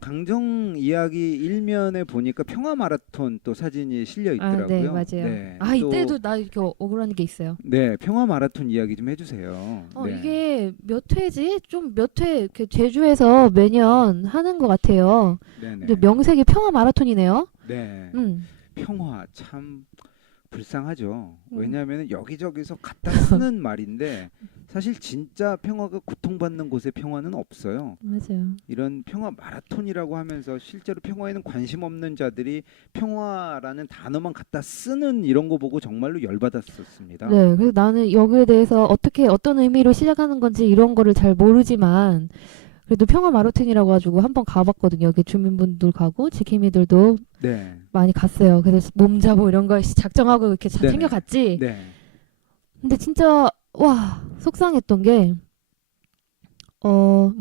강정 이야기 일면에 보니까 평화 마라톤 또 사진이 실려 있더라고요. 네, 맞아요. 네, 또, 이때도 나 이렇게 억울한 게 있어요. 네 평화 마라톤 이야기 좀 해주세요. 네. 이게 몇 회지? 좀 몇 회 이렇게 제주에서 매년 하는 것 같아요. 네네. 근데 명색이 평화 마라톤이네요. 네. 평화 참 불쌍하죠. 왜냐하면 여기저기서 갖다 쓰는 말인데 사실 진짜 평화가 고통받는 곳에 평화는 없어요. 맞아요. 이런 평화 마라톤이라고 하면서 실제로 평화에는 관심 없는 자들이 평화라는 단어만 갖다 쓰는 이런 거 보고 정말로 열받았었습니다. 네, 그래서 나는 여기에 대해서 어떤 의미로 시작하는 건지 이런 거를 잘 모르지만 그래도 평화 마라톤이라고 가지고 한번 가봤거든요. 여기 주민분들 가고 지킴이들도 네. 많이 갔어요. 그래서 몸자보 이런 거 작정하고 이렇게 잘 네네. 챙겨갔지. 네. 근데 진짜 와 속상했던 게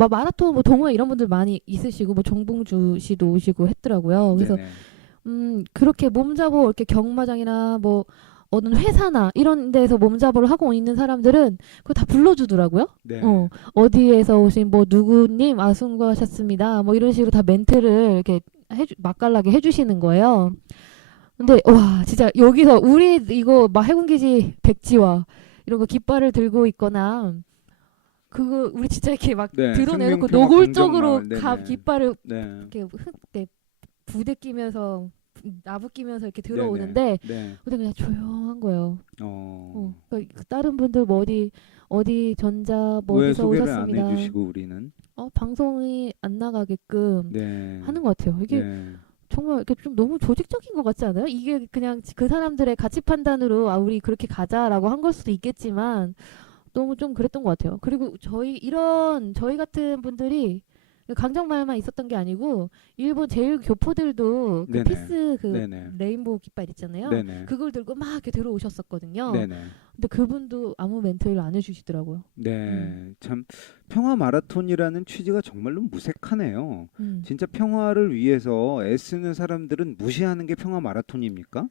마라톤 동호회 이런 분들 많이 있으시고 정봉주 씨도 오시고 했더라고요. 그래서 네네. 그렇게 몸자보 이렇게 경마장이나 어느 회사나 이런 데서 몸자보를 하고 있는 사람들은 그거 다 불러주더라고요. 네. 어디에서 오신 누구님 수고하셨습니다. 이런 식으로 다 멘트를 이렇게 맛깔나게 해주시는 거예요. 근데 와 진짜 여기서 우리 이거 해군기지 백지화 이런 거 깃발을 들고 있거나 그거 우리 진짜 이렇게 네, 드러내놓고 생명평화 노골적으로 강정마을. 네네. 깃발을 네. 이렇게 부대 끼면서 나부끼면서 이렇게 들어오는데 네. 근데 그냥 조용한 거예요. 그러니까 다른 분들 뭐 어디 전자 뭐 왜 어디서 소개를 안 오셨습니다. 해주시고 우리는? 방송이 안 나가게끔 네. 하는 것 같아요. 이게 네. 정말 이렇게 좀 너무 조직적인 것 같지 않아요? 이게 그냥 그 사람들의 가치 판단으로 우리 그렇게 가자라고 한 걸 수도 있겠지만 너무 좀 그랬던 것 같아요. 그리고 저희 같은 분들이 강정마을만 있었던 게 아니고 일본 제일 교포들도 그 네네. 피스 그 네네. 레인보우 깃발 있잖아요. 네네. 그걸 들고 막 이렇게 들어오셨었거든요. 네네. 근데 그분도 아무 멘트를 안 해주시더라고요. 네. 참 평화 마라톤이라는 취지가 정말로 무색하네요. 음. 진짜 평화를 위해서 애쓰는 사람들은 무시하는 게 평화 마라톤입니까?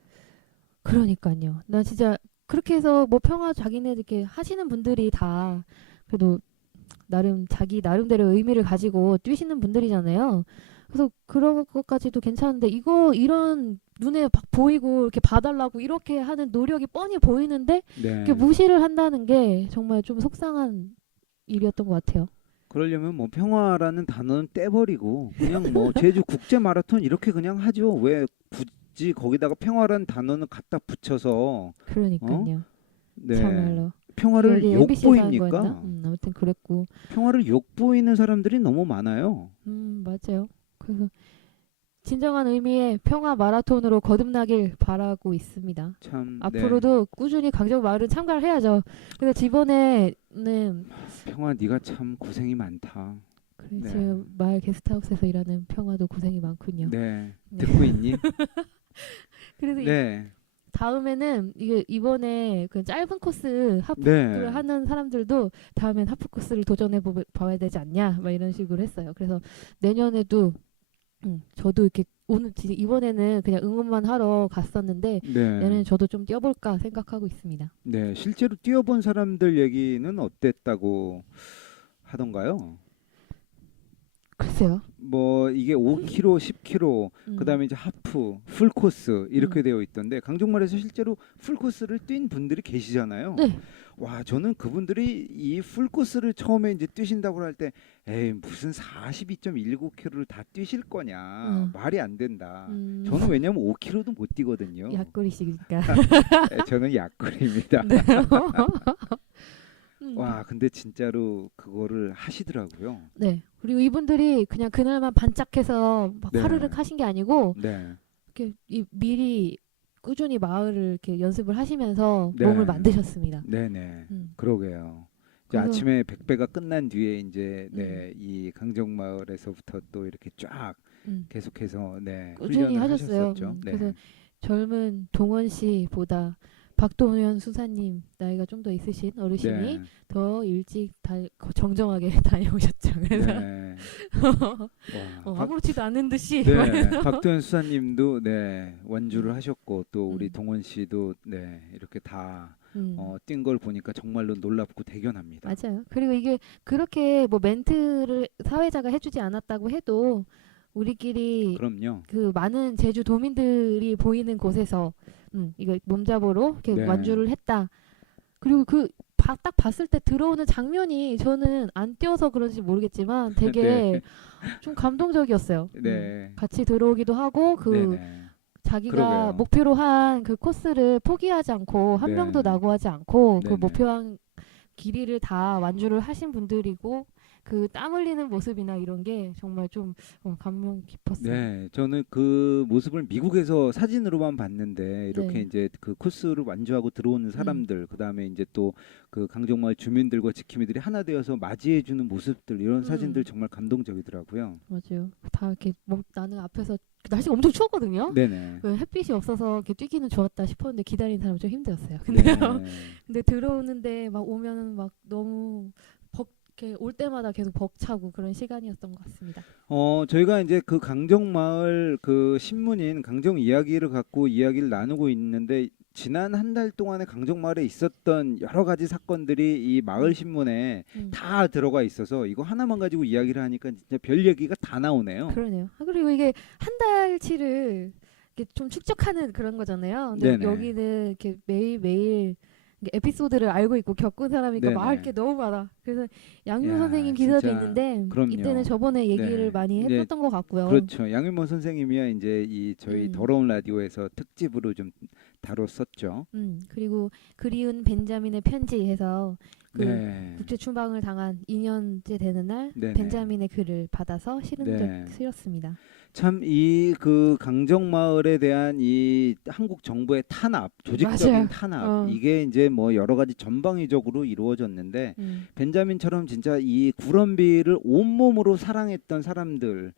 그러니까요. 나 진짜 그렇게 해서 뭐 평화 자기네 이렇게 하시는 분들이 다 그래도 자기 나름대로 의미를 가지고 뛰시는 분들이잖아요. 그래서 그런 것까지도 괜찮은데 이런 눈에 보이고 이렇게 봐달라고 이렇게 하는 노력이 뻔히 보이는데 네. 이렇게 무시를 한다는 게 정말 좀 속상한 일이었던 것 같아요. 그러려면 뭐 평화라는 단어는 떼버리고 그냥 뭐 제주 국제 마라톤 이렇게 그냥 하죠. 왜 굳이 거기다가 평화라는 단어는 갖다 붙여서 그러니까요. 네. 참말로. 평화를 여기 MBC에서 한 욕보입니까? 거였나? 아무튼 그랬고. 평화를 욕보이는 사람들이 너무 많아요. 맞아요. 그래서 진정한 의미의 평화 마라톤으로 거듭나길 바라고 있습니다. 참 앞으로도 꾸준히 강정마을은 참가를 해야죠. 그래서 이번에는 평화 네가 참 고생이 많다. 그래 네. 지금 마을 게스트하우스에서 일하는 평화도 고생이 많군요. 네. 네. 듣고 있니? 그래서 네. 다음에는 이번에 그 짧은 코스 하프를 네. 하는 사람들도 다음엔 하프 코스를 도전해 봐야 되지 않냐 막 이런 식으로 했어요. 그래서 내년에도 저도 이렇게 오늘 이번에는 그냥 응원만 하러 갔었는데 내년에 저도 좀 뛰어볼까 생각하고 있습니다. 네. 실제로 뛰어본 사람들 얘기는 어땠다고 하던가요? 글쎄요. 뭐 이게 5km, 10km, 그다음에 이제 하프, 풀 코스 이렇게 되어 있던데 강정마을에서 실제로 풀 코스를 뛴 분들이 계시잖아요. 네. 와, 저는 그분들이 이 풀 코스를 처음에 이제 뛰신다고 할 때 에이, 무슨 42.19km를 다 뛰실 거냐. 말이 안 된다. 저는 왜냐면 5km도 못 뛰거든요. 약골이시니까. 저는 약골입니다. 네. 와, 근데 진짜로 그거를 하시더라고요. 네. 그리고 이분들이 그냥 그날만 반짝해서 막 네. 화르륵 하신 게 아니고 네. 이렇게 미리 꾸준히 마을을 이렇게 연습을 하시면서 네. 몸을 만드셨습니다. 네네. 음. 그러게요. 이제 그래서- 아침에 백배가 끝난 뒤에 이제 이 강정마을에서부터 또 이렇게 쫙 음. 계속해서 꾸준히 훈련을 하셨어요. 하셨었죠. 네. 그래서 젊은 동원 씨보다 박동현 수사님 나이가 좀 더 있으신 어르신이 네. 더 일찍 정정하게 다녀오셨죠. 그래서 네. 와, 아무렇지도 않은 듯이 네. 박도현 수사님도 완주를 하셨고 또 우리 음. 동원 씨도 이렇게 다 음. 뛴 걸 보니까 정말로 놀랍고 대견합니다. 맞아요. 그리고 이게 그렇게 뭐 멘트를 사회자가 해주지 않았다고 해도 우리끼리 그럼요. 그 많은 제주 도민들이 보이는 곳에서 이거 몸잡으로 이렇게 네. 완주를 했다. 그리고 딱 봤을 때 들어오는 장면이 저는 안 뛰어서 그런지 모르겠지만 되게 네. 좀 감동적이었어요. 네. 같이 들어오기도 하고 네네. 자기가 그러게요. 목표로 한 그 코스를 포기하지 않고 한 네. 명도 낙오하지 않고 그 네네. 목표한 길이를 다 완주를 하신 분들이고 그 땀 흘리는 모습이나 이런 게 정말 좀 감명 깊었어요. 네, 저는 그 모습을 미국에서 사진으로만 봤는데 이렇게 네. 이제 그 코스를 완주하고 들어오는 사람들, 그다음에 이제 또 그 강정마을 주민들과 지킴이들이 하나 되어서 맞이해주는 모습들 이런 사진들 정말 감동적이더라고요. 맞아요. 다 이렇게 나는 앞에서 날씨가 엄청 추웠거든요. 네네. 그 햇빛이 없어서 이렇게 뛰기는 좋았다 싶었는데 기다리는 사람 좀 힘들었어요. 네. 근데 들어오는데 막 오면은 막 너무 이렇게 올 때마다 계속 벅차고 그런 시간이었던 것 같습니다. 저희가 이제 그 강정마을 그 신문인 강정 이야기를 갖고 이야기를 나누고 있는데 지난 한 달 동안에 강정마을에 있었던 여러 가지 사건들이 이 마을 신문에 다 들어가 있어서 이거 하나만 가지고 이야기를 하니까 진짜 별 얘기가 다 나오네요. 그러네요. 그리고 이게 한 달치를 이렇게 좀 축적하는 그런 거잖아요. 근데 네네. 여기는 이렇게 매일 이게 에피소드를 알고 있고 겪은 사람이니까 네네. 말할 게 너무 많아. 그래서 양윤 야, 선생님 기사도 진짜 있는데 그럼요. 이때는 저번에 얘기를 네. 많이 이제 했었던 것 같고요. 그렇죠. 양윤모 선생님이야 이제 이 저희 음. 더러운 라디오에서 특집으로 좀 다뤘었죠. 그리고 그리운 벤자민의 편지해서 그 네. 국제 추방을 당한 2년째 되는 날 네네. 벤자민의 글을 받아서 네. 실었습니다. 참 이 그 강정마을에 대한 이 한국 정부의 탄압, 조직적인 맞아요. 탄압 이게 이제 뭐 여러 가지 전방위적으로 이루어졌는데 벤자민처럼 진짜 이 구럼비를 온몸으로 사랑했던 사람들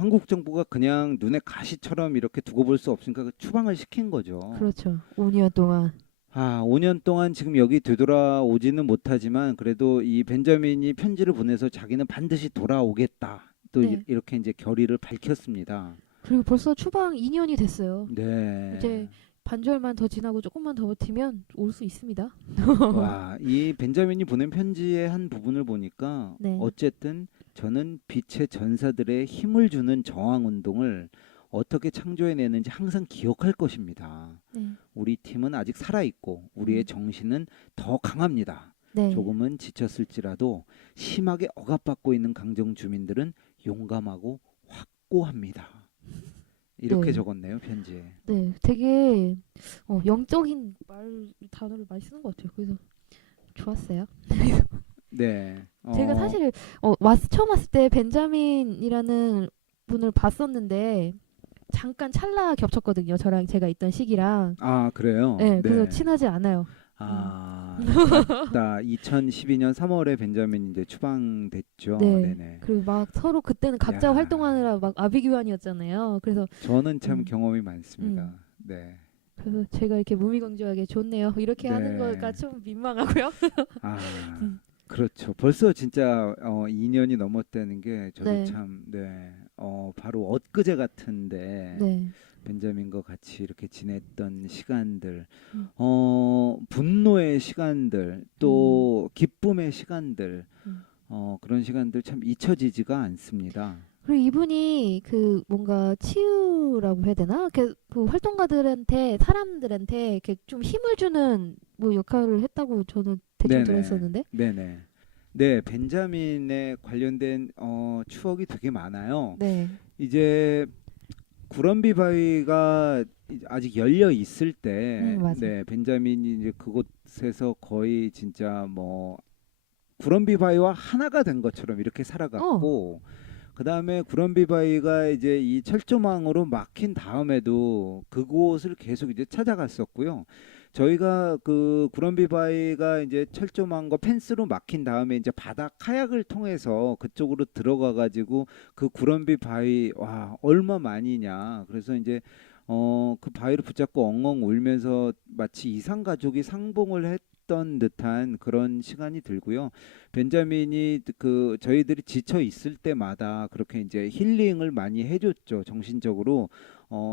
한국 정부가 그냥 눈에 가시처럼 이렇게 두고 볼 수 없으니까 그 추방을 시킨 거죠. 그렇죠. 5년 동안. 5년 동안 지금 여기 되돌아오지는 못하지만 그래도 이 벤자민이 편지를 보내서 자기는 반드시 돌아오겠다. 또 네. 이렇게 이제 결의를 밝혔습니다. 그리고 벌써 추방 2년이 됐어요. 네. 이제 반절만 더 지나고 조금만 더 버티면 올 수 있습니다. 와, 이 벤자민이 보낸 편지의 한 부분을 보니까 네. 어쨌든 저는 빛의 전사들의 힘을 주는 저항 운동을 어떻게 창조해내는지 항상 기억할 것입니다. 네. 우리 팀은 아직 살아있고 우리의 정신은 더 강합니다. 네. 조금은 지쳤을지라도 심하게 억압받고 있는 강정 주민들은 용감하고 확고합니다. 이렇게 네. 적었네요, 편지에. 네, 되게 영적인 단어를 많이 쓰는 것 같아요. 그래서 좋았어요. 네. 제가 사실 처음 왔을 때 벤자민이라는 분을 봤었는데 잠깐 찰나 겹쳤거든요. 저랑 제가 있던 시기랑. 그래요? 네, 그래서 친하지 않아요. 맞다. 2012년 3월에 벤자민 이제 추방됐죠. 네. 네네. 그리고 막 서로 그때는 각자 야. 활동하느라 막 아비규환이었잖아요. 그래서 저는 참 음. 경험이 많습니다. 네. 그래서 제가 이렇게 무미건조하게 좋네요. 이렇게 하는 네. 거가 좀 민망하고요. 그렇죠. 벌써 진짜 2년이 넘었다는 게 저도 네. 참 바로 엊그제 같은데 네. 벤자민과 같이 이렇게 지냈던 시간들, 음. 분노의 시간들, 또 기쁨의 시간들, 음. 그런 시간들 참 잊혀지지가 않습니다. 그리고 이분이 그 뭔가 치유라고 해야 되나? 그 활동가들한테 사람들한테 이렇게 좀 힘을 주는 뭐 역할을 했다고 저는 대충 들었었는데. 네네. 네, 벤자민에 관련된 추억이 되게 많아요. 네. 이제 구럼비 바위가 아직 열려 있을 때, 맞아요. 네, 벤자민이 이제 그곳에서 거의 진짜 뭐 구럼비 바위와 하나가 된 것처럼 이렇게 살아갔고, 그 다음에 구럼비 바위가 이제 이 철조망으로 막힌 다음에도 그곳을 계속 이제 찾아갔었고요. 저희가 그 구럼비 바위가 이제 철조망과 펜스로 막힌 다음에 이제 바다 카약을 통해서 그쪽으로 들어가 가지고 그 구럼비 바위 와 얼마 만이냐. 그래서 이제 그 바위를 붙잡고 엉엉 울면서 마치 이상 가족이 상봉을 했던 듯한 그런 시간이 들고요. 벤자민이 그 저희들이 지쳐 있을 때마다 그렇게 이제 힐링을 많이 해줬죠. 정신적으로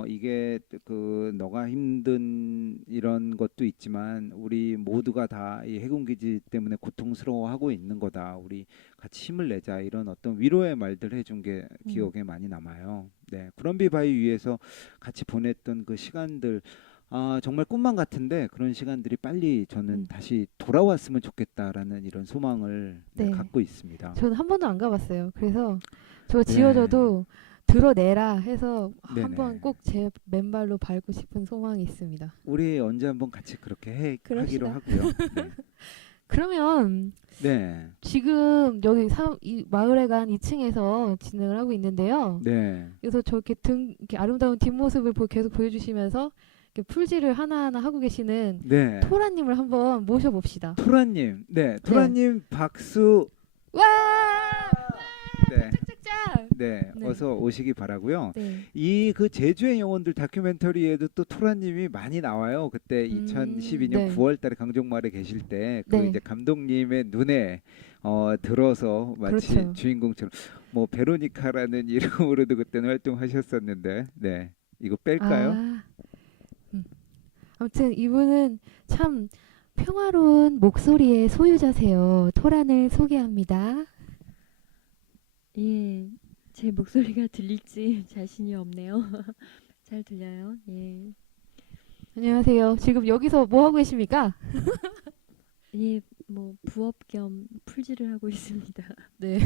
이게 그 너가 힘든 이런 것도 있지만 우리 모두가 다 이 해군기지 때문에 고통스러워하고 있는 거다. 우리 같이 힘을 내자. 이런 어떤 위로의 말들 해준 게 기억에 많이 남아요. 네, 구럼비 바위 위에서 같이 보냈던 그 시간들 정말 꿈만 같은데 그런 시간들이 빨리 저는 다시 돌아왔으면 좋겠다라는 이런 소망을 네. 갖고 있습니다. 저는 한 번도 안 가봤어요. 그래서 저 네. 지어져도 드러내라 해서 네네. 한번 꼭 제 맨발로 밟고 싶은 소망이 있습니다. 우리 언제 한번 같이 그렇게 하기로 그럽시다. 하고요. 네. 그러면 네. 지금 여기 이 마을회관 2층에서 진행을 하고 있는데요. 네. 그래서 저렇게 이렇게 아름다운 뒷모습을 계속 보여주시면서 이렇게 풀질을 하나하나 하고 계시는 네. 토라님을 한번 모셔봅시다. 토라님, 네, 토라님 박수. 와! 네, 짝짝짝! 네, 네. 어서 오시기 바라고요. 네. 이 그 제주의 영혼들 다큐멘터리에도 또 토라님이 많이 나와요. 그때 2012년 네. 9월달에 강정마을에 계실 때 그 네. 이제 감독님의 눈에 들어서 마치 그렇죠. 주인공처럼 뭐 베로니카라는 이름으로도 그때는 활동하셨었는데, 네, 이거 뺄까요? 아무튼 이분은 참 평화로운 목소리의 소유자세요. 토란을 소개합니다. 예, 제 목소리가 들릴지 자신이 없네요. 잘 들려요? 예. 안녕하세요. 지금 여기서 뭐 하고 계십니까? 예, 뭐 부업 겸 풀질을 하고 있습니다. 네.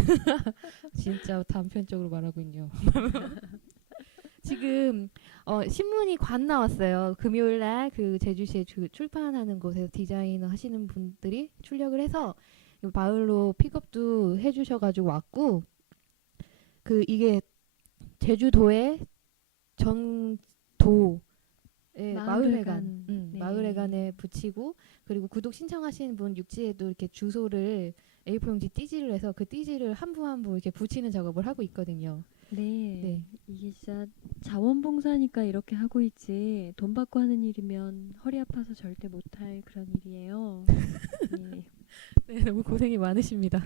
진짜 단편적으로 말하고 있네요. 지금 신문이 관 나왔어요. 금요일 날 그 제주시에 출판하는 곳에서 디자이너 하시는 분들이 출력을 해서 마을로 픽업도 해주셔가지고 왔고, 그 이게 제주도의 전도의 마을회관, 네. 마을회관에 붙이고, 그리고 구독 신청하시는 분 육지에도 이렇게 주소를 A4 용지 띠지를 해서 그 띠지를 한 부 한 부 이렇게 붙이는 작업을 하고 있거든요. 네, 네. 이게 진짜 자원봉사니까 이렇게 하고 있지 돈 받고 하는 일이면 허리 아파서 절대 못할 그런 일이에요. 예. 네, 너무 고생이 많으십니다.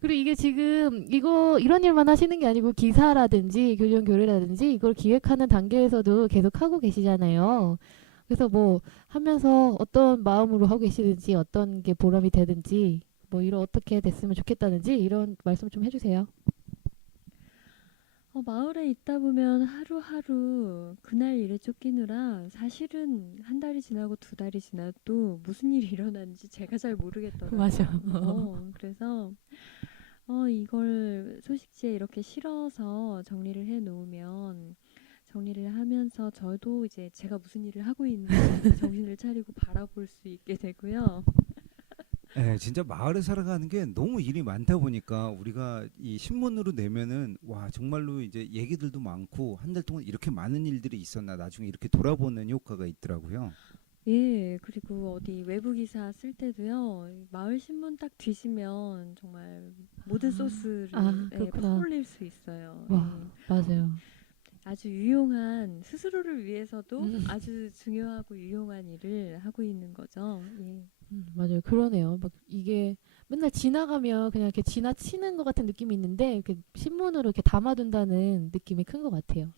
그리고 이게 지금 이런 일만 하시는 게 아니고 기사라든지 교정 교례라든지 이걸 기획하는 단계에서도 계속 하고 계시잖아요. 그래서 뭐 하면서 어떤 마음으로 하고 계시든지 어떤 게 보람이 되든지 뭐 이런 어떻게 됐으면 좋겠다든지 이런 말씀 좀 해주세요. 마을에 있다 보면 하루하루 그날 일에 쫓기느라 사실은 한 달이 지나고 두 달이 지나도 무슨 일이 일어나는지 제가 잘 모르겠더라고요. 맞아. 그래서 이걸 소식지에 이렇게 실어서 정리를 해 놓으면 정리를 하면서 저도 이제 제가 무슨 일을 하고 있는지 정신을 차리고 바라볼 수 있게 되고요. 네, 진짜 마을에 살아가는 게 너무 일이 많다 보니까 우리가 이 신문으로 내면은 와 정말로 이제 얘기들도 많고 한 달 동안 이렇게 많은 일들이 있었나 나중에 이렇게 돌아보는 효과가 있더라고요. 예, 그리고 어디 외부 기사 쓸 때도요. 마을 신문 딱 뒤지면 정말 모든 소스를 그렇구나. 퍼올릴 수 있어요. 와, 예. 맞아요. 아주 유용한 스스로를 위해서도 아주 중요하고 유용한 일을 하고 있는 거죠. 예. 맞아요. 그러네요. 막 이게 맨날 지나가면 그냥 이렇게 지나치는 것 같은 느낌이 있는데 이렇게 신문으로 이렇게 담아둔다는 느낌이 큰 것 같아요.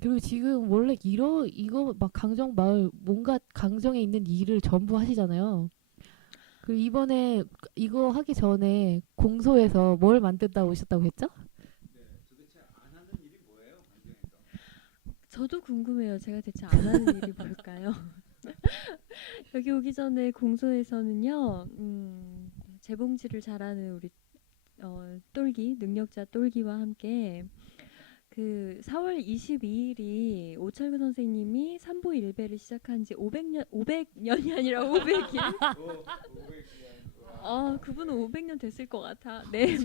그리고 지금 원래 이거 막 강정 마을 뭔가 강정에 있는 일을 전부 하시잖아요. 그리고 이번에 이거 하기 전에 공소에서 뭘 만든다 오셨다고 했죠? 저도 궁금해요. 제가 대체 안 하는 일이 뭘까요? 여기 오기 전에 공소에서는요, 재봉질을 잘하는 우리 능력자 똘기와 함께 그 4월 22일이 오철근 선생님이 삼보일배를 시작한 지 500년이 아니라 500일. 그분은 500년 됐을 것 같아. 네.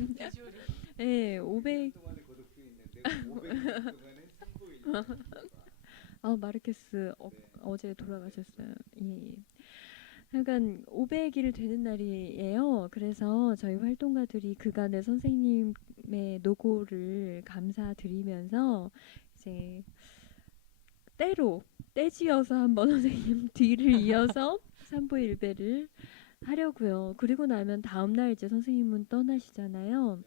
네, 500. 마르케스 어제 돌아가셨어요. 예. 약간 500일 되는 날이에요. 그래서 저희 활동가들이 그간의 선생님의 노고를 감사드리면서 이제 떼지어서 한번 선생님 뒤를 이어서 삼보일배를 하려고요. 그리고 나면 다음 날 이제 선생님은 떠나시잖아요.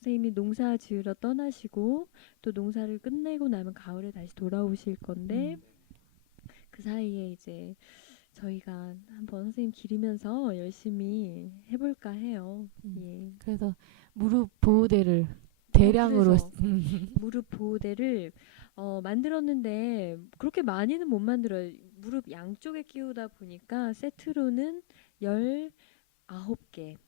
선생님이 농사 지으러 떠나시고 또 농사를 끝내고 나면 가을에 다시 돌아오실 건데 그 사이에 이제 저희가 한번 선생님 기리면서 열심히 해볼까 해요. 예. 그래서 무릎 보호대를 대량으로 그래서 무릎 보호대를 만들었는데 그렇게 많이는 못 만들어요. 무릎 양쪽에 끼우다 보니까 세트로는 19개.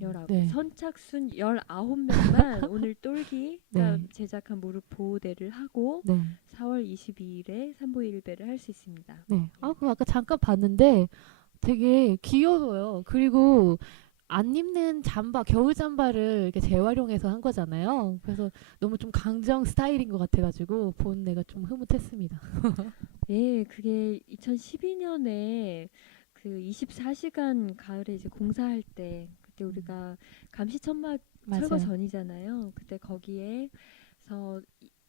19개. 네. 선착순 19명만 오늘 똘기가 네. 제작한 무릎 보호대를 하고 네. 4월 22일에 삼보일배를 할 수 있습니다. 네. 그 아까 잠깐 봤는데 되게 귀여워요. 그리고 안 입는 잠바, 겨울 잠바를 이렇게 재활용해서 한 거잖아요. 그래서 너무 좀 강정 스타일인 것 같아가지고 본 내가 좀 흐뭇했습니다. 예, 그게 2012년에 그 24시간 가을에 이제 공사할 때 그때 우리가 감시천막 철거 맞아요. 전이잖아요. 그때 거기에서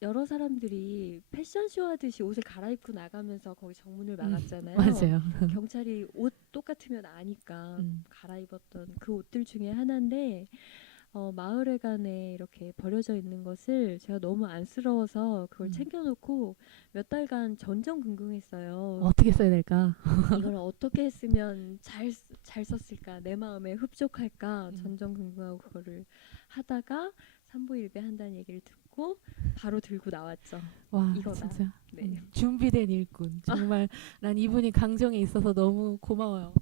여러 사람들이 패션쇼 하듯이 옷을 갈아입고 나가면서 거기 정문을 막았잖아요. 맞아요. 경찰이 옷 똑같으면 아니까 갈아입었던 그 옷들 중에 하나인데 마을회관에 이렇게 버려져 있는 것을 제가 너무 안쓰러워서 그걸 챙겨놓고 몇 달간 전전긍긍했어요. 어떻게 써야 될까? 이걸 어떻게 했으면 잘 썼을까, 내 마음에 흡족할까 전전긍긍하고 그거를 하다가 삼보일배 한다는 얘기를 듣고 하고 바로 들고 나왔죠. 와, 이거다. 진짜 네. 준비된 일꾼. 정말 난 이분이 강정에 있어서 너무 고마워요.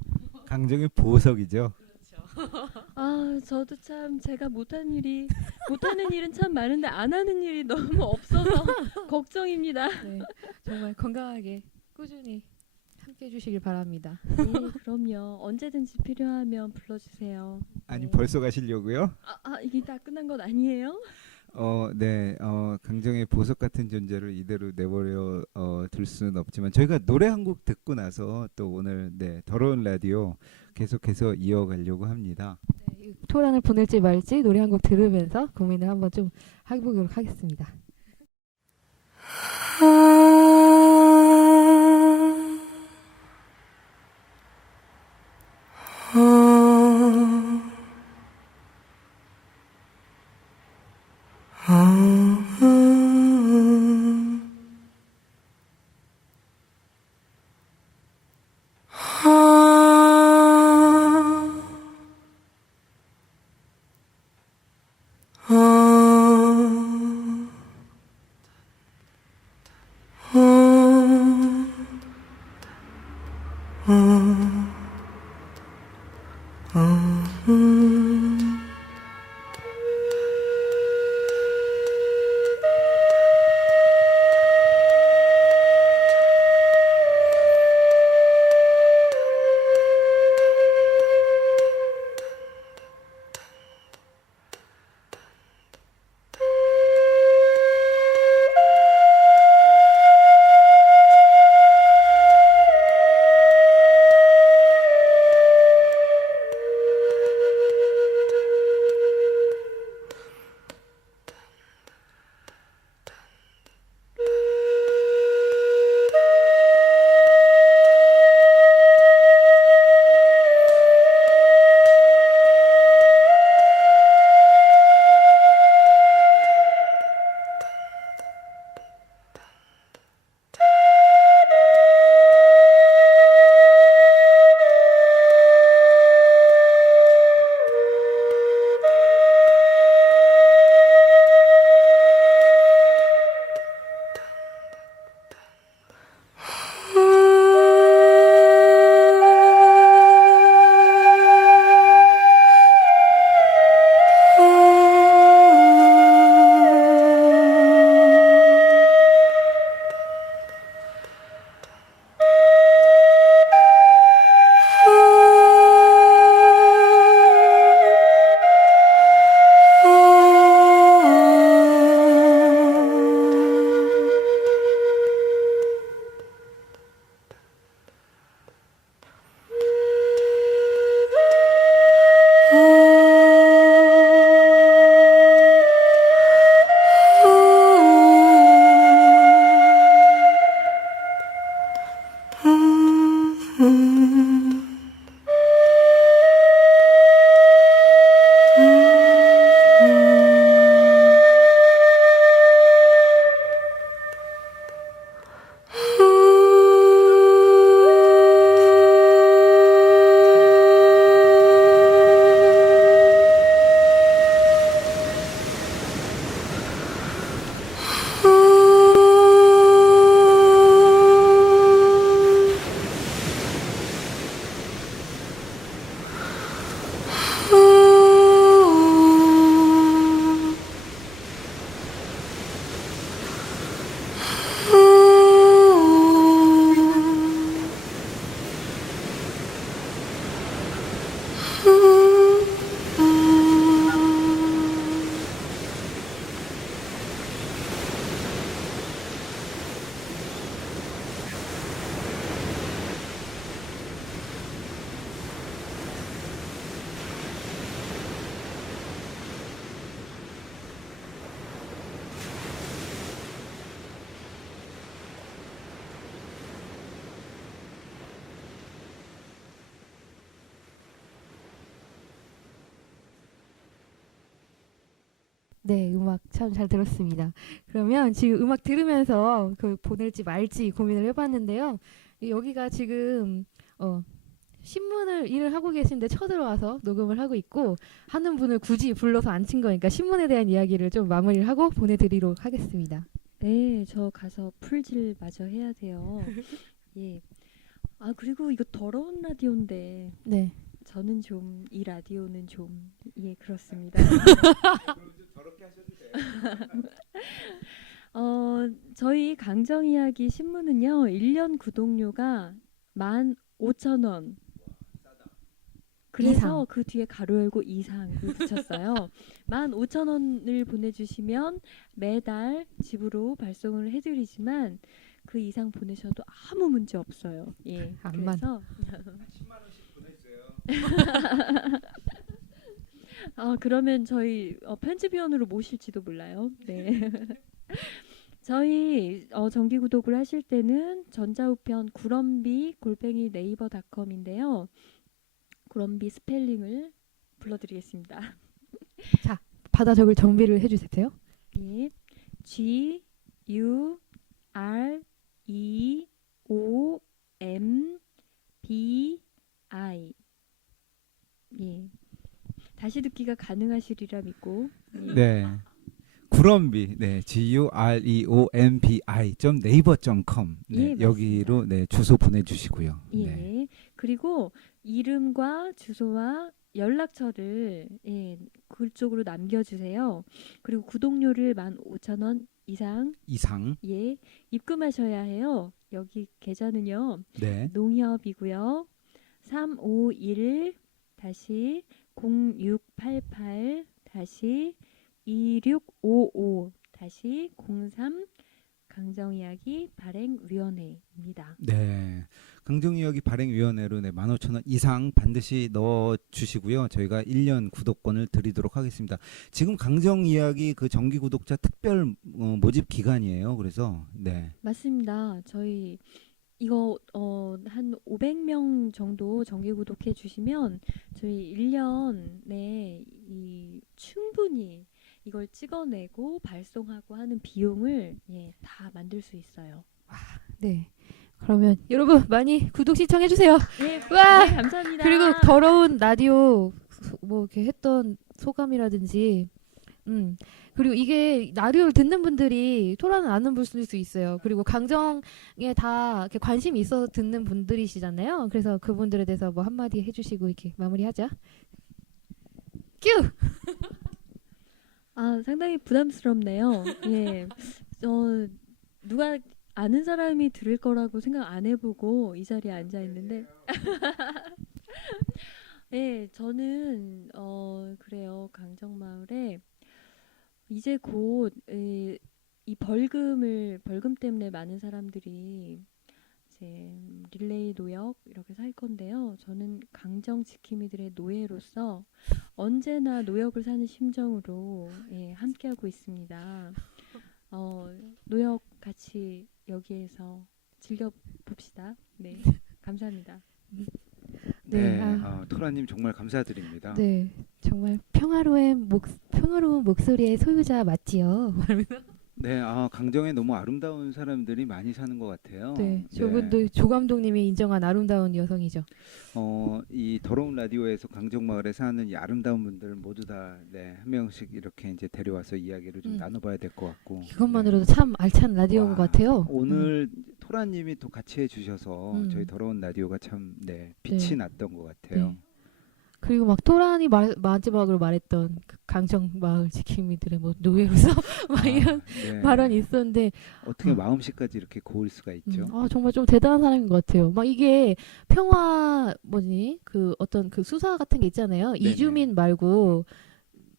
강정의 보석이죠. 아, 저도 참 제가 못하는 일은 참 많은데 안 하는 일이 너무 없어서 걱정입니다. 네, 정말 건강하게 꾸준히 함께 해주시길 바랍니다. 네, 그럼요. 언제든지 필요하면 불러주세요. 아니 네. 벌써 가시려고요? 이게 다 끝난 건 아니에요? 네, 강정의 보석 같은 존재를 이대로 내버려 둘 수는 없지만 저희가 노래 한 곡 듣고 나서 또 오늘 더러운 라디오 계속해서 이어가려고 합니다. 네, 토란을 보낼지 말지 노래 한 곡 들으면서 고민을 한번 좀 해보도록 하겠습니다. 네, 음악 참 잘 들었습니다. 그러면 지금 음악 들으면서 보낼지 말지 고민을 해봤는데요. 여기가 지금 신문을 일을 하고 계신데 쳐들어와서 녹음을 하고 있고 하는 분을 굳이 불러서 안 친 거니까 신문에 대한 이야기를 좀 마무리를 하고 보내드리도록 하겠습니다. 네, 저 가서 풀질 마저 해야 돼요. 예. 아, 그리고 이거 더러운 라디오인데 네. 저는 좀 이 라디오는 좀 예, 그렇습니다. 저희 강정 이야기 신문은요. 1년 구독료가 15,000원. 그래서 이상. 그 뒤에 가로 열고 이상을 붙였어요. 15,000원을 보내주시면 매달 집으로 발송을 해드리지만 그 이상 보내셔도 아무 문제 없어요. 예. 암만. 그래서 10만 원씩 보내주세요. 그러면 저희 편집위원으로 모실지도 몰라요. 네. 저희 정기 구독을 하실 때는 전자우편 구럼비 @네이버닷컴인데요. 구럼비 스펠링을 불러드리겠습니다. 받아 적을 정비를 해주세요. 예. G U R E O M B I. 예. 다시 듣기가 가능하시리라 믿고. 예. 네. 구럼비, 네, gureombi.naver.com 네, 예, 여기로 네, 주소 보내주시고요. 예. 네. 그리고 이름과 주소와 연락처를 그쪽으로 남겨주세요. 그리고 구독료를 15,000원 이상 이상, 예 입금하셔야 해요. 여기 계좌는요. 네, 농협이고요. 351-0688-2655-03 강정이야기 발행위원회입니다. 네. 강정이야기 발행위원회로 네, 15,000원 이상 반드시 넣어주시고요. 저희가 1년 구독권을 드리도록 하겠습니다. 지금 강정이야기 그 정기 구독자 특별 모집 기간이에요. 그래서 네, 맞습니다. 저희 이거 한 500명 정도 정기 구독해 주시면 저희 1년에 충분히 이걸 찍어내고 발송하고 하는 비용을 다 만들 수 있어요. 네. 그러면 여러분 많이 구독 신청해 주세요. 네, 와! 네, 감사합니다. 그리고 더러운 라디오 뭐 이렇게 했던 소감이라든지 그리고 이게 라디오를 듣는 분들이 토라는 아는 분일 수 있어요. 그리고 강정에 다 이렇게 관심이 있어 듣는 분들이시잖아요. 그래서 그분들에 대해서 뭐 한마디 해주시고 이렇게 마무리하자. 큐! 상당히 부담스럽네요. 예. 누가 아는 사람이 들을 거라고 생각 안 해보고 이 자리에 앉아 있는데. 예, 저는 그래요. 강정마을에 이제 곧 이 벌금 때문에 많은 사람들이 이제 릴레이 노역 이렇게 살 건데요. 저는 강정 지킴이들의 노예로서 언제나 노역을 사는 심정으로 함께하고 있습니다. 노역 같이 여기에서 즐겨봅시다. 네, 감사합니다. 네, 네, 토라님 정말 감사드립니다. 네, 정말 평화로운 목소리의 소유자 맞지요? 네, 강정에 너무 아름다운 사람들이 많이 사는 것 같아요. 네, 저분도 조 감독님이 인정한 아름다운 여성이죠. 이 더러운 라디오에서 강정마을에 사는 이 아름다운 분들 모두 다 네, 한 명씩 이렇게 이제 데려와서 이야기를 좀 나눠봐야 될 것 같고. 이것만으로도 참 알찬 라디오인 와, 것 같아요. 오늘 토라님이 또 같이 해주셔서 저희 음. 더러운 라디오가 참 빛이 네. 났던 것 같아요. 네. 그리고 막 토란이 마지막으로 말했던 그 강정 마을 지킴이들의 뭐 노예로서 막 이런 네. 발언이 있었는데 어떻게 마음씨까지 이렇게 고울 수가 있죠? 정말 좀 대단한 사람인 것 같아요. 막 이게 평화 그 어떤 그 수사 같은 게 있잖아요. 네네. 이주민 말고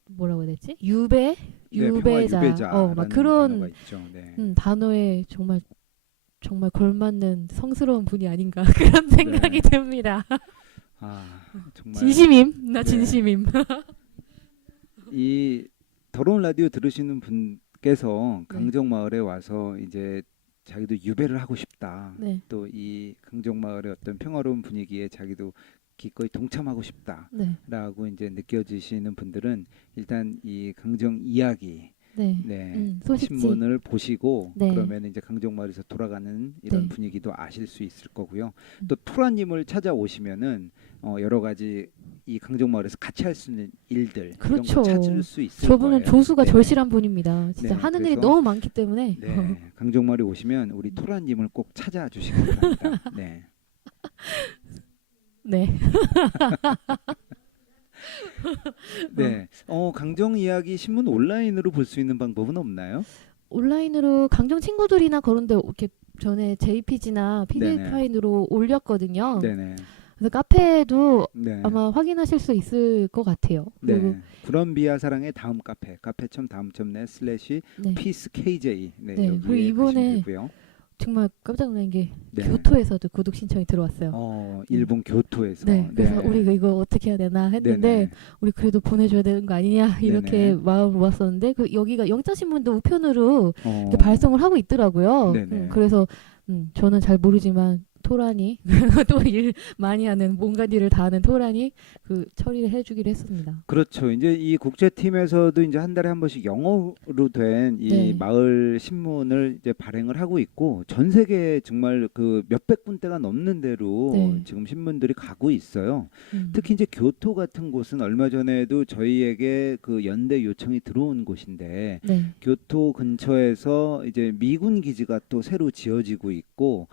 뭐라고 해야 되지? 유배자. 유배자라는 막 그런 단어가 있죠. 네. 단어에 정말 걸맞는 성스러운 분이 아닌가 그런 생각이 듭니다. 정말 진심임. 나 네. 진심임. 이 더러운 라디오 들으시는 분께서 네. 강정마을에 와서 이제 자기도 유배를 하고 싶다. 네. 또 이 강정마을의 어떤 평화로운 분위기에 자기도 기꺼이 동참하고 싶다라고 네. 이제 느껴지시는 분들은 일단 이 강정 이야기 네. 네, 소식지. 신문을 보시고 네. 그러면 이제 강정마을에서 돌아가는 이런 네. 분위기도 아실 수 있을 거고요. 또 토라님을 찾아오시면은 여러 가지 이 강정마을에서 같이 할 수 있는 일들 이런 그렇죠. 걸 찾을 수 있을 저분은 거예요. 조수가 네. 절실한 분입니다. 진짜 네, 하는 일이 그래서- 너무 많기 때문에. 네, 강정마을에 오시면 우리 토라님을 꼭 찾아주시기 바랍니다. 네. 네. 네. 강정 이야기 신문 온라인으로 볼 수 있는 방법은 없나요? 온라인으로 강정 친구들이나 그런데 이렇게 전에 JPG나 PDF 네네. 파일로 올렸거든요. 네네. 그래서 카페에도 네. 아마 확인하실 수 있을 것 같아요. 그리고 네. 구럼비아 사랑의 다음 카페.다음.net 네. peacekj 네, 네, 여기에 그리고 이번에 가시면 되고요. 정말 깜짝 놀란 게 네. 교토에서도 구독 신청이 들어왔어요. 일본 교토에서. 네, 그래서 우리가 이거 어떻게 해야 되나 했는데 네네. 우리 그래도 보내줘야 되는 거 아니냐 이렇게 네네. 마음 모았었는데 그 여기가 영자신문도 우편으로 어, 이렇게 발송을 하고 있더라고요. 네네. 그래서 저는 잘 모르지만 토란이 또 일 많이 하는 뭔가 일을 다 하는 토란이 그 처리를 해주기로 했습니다. 그렇죠. 이제 이 국제팀에서도 이제 한 달에 한 번씩 영어로 된 이 네. 마을 신문을 이제 발행을 하고 있고 전 세계 정말 그 몇백 군데가 넘는 데로 네. 지금 신문들이 가고 있어요. 음. 특히 이제 교토 같은 곳은 얼마 전에도 저희에게 그 연대 요청이 들어온 곳인데 네. 교토 근처에서 이제 미군 기지가 또 새로 지어지고 있고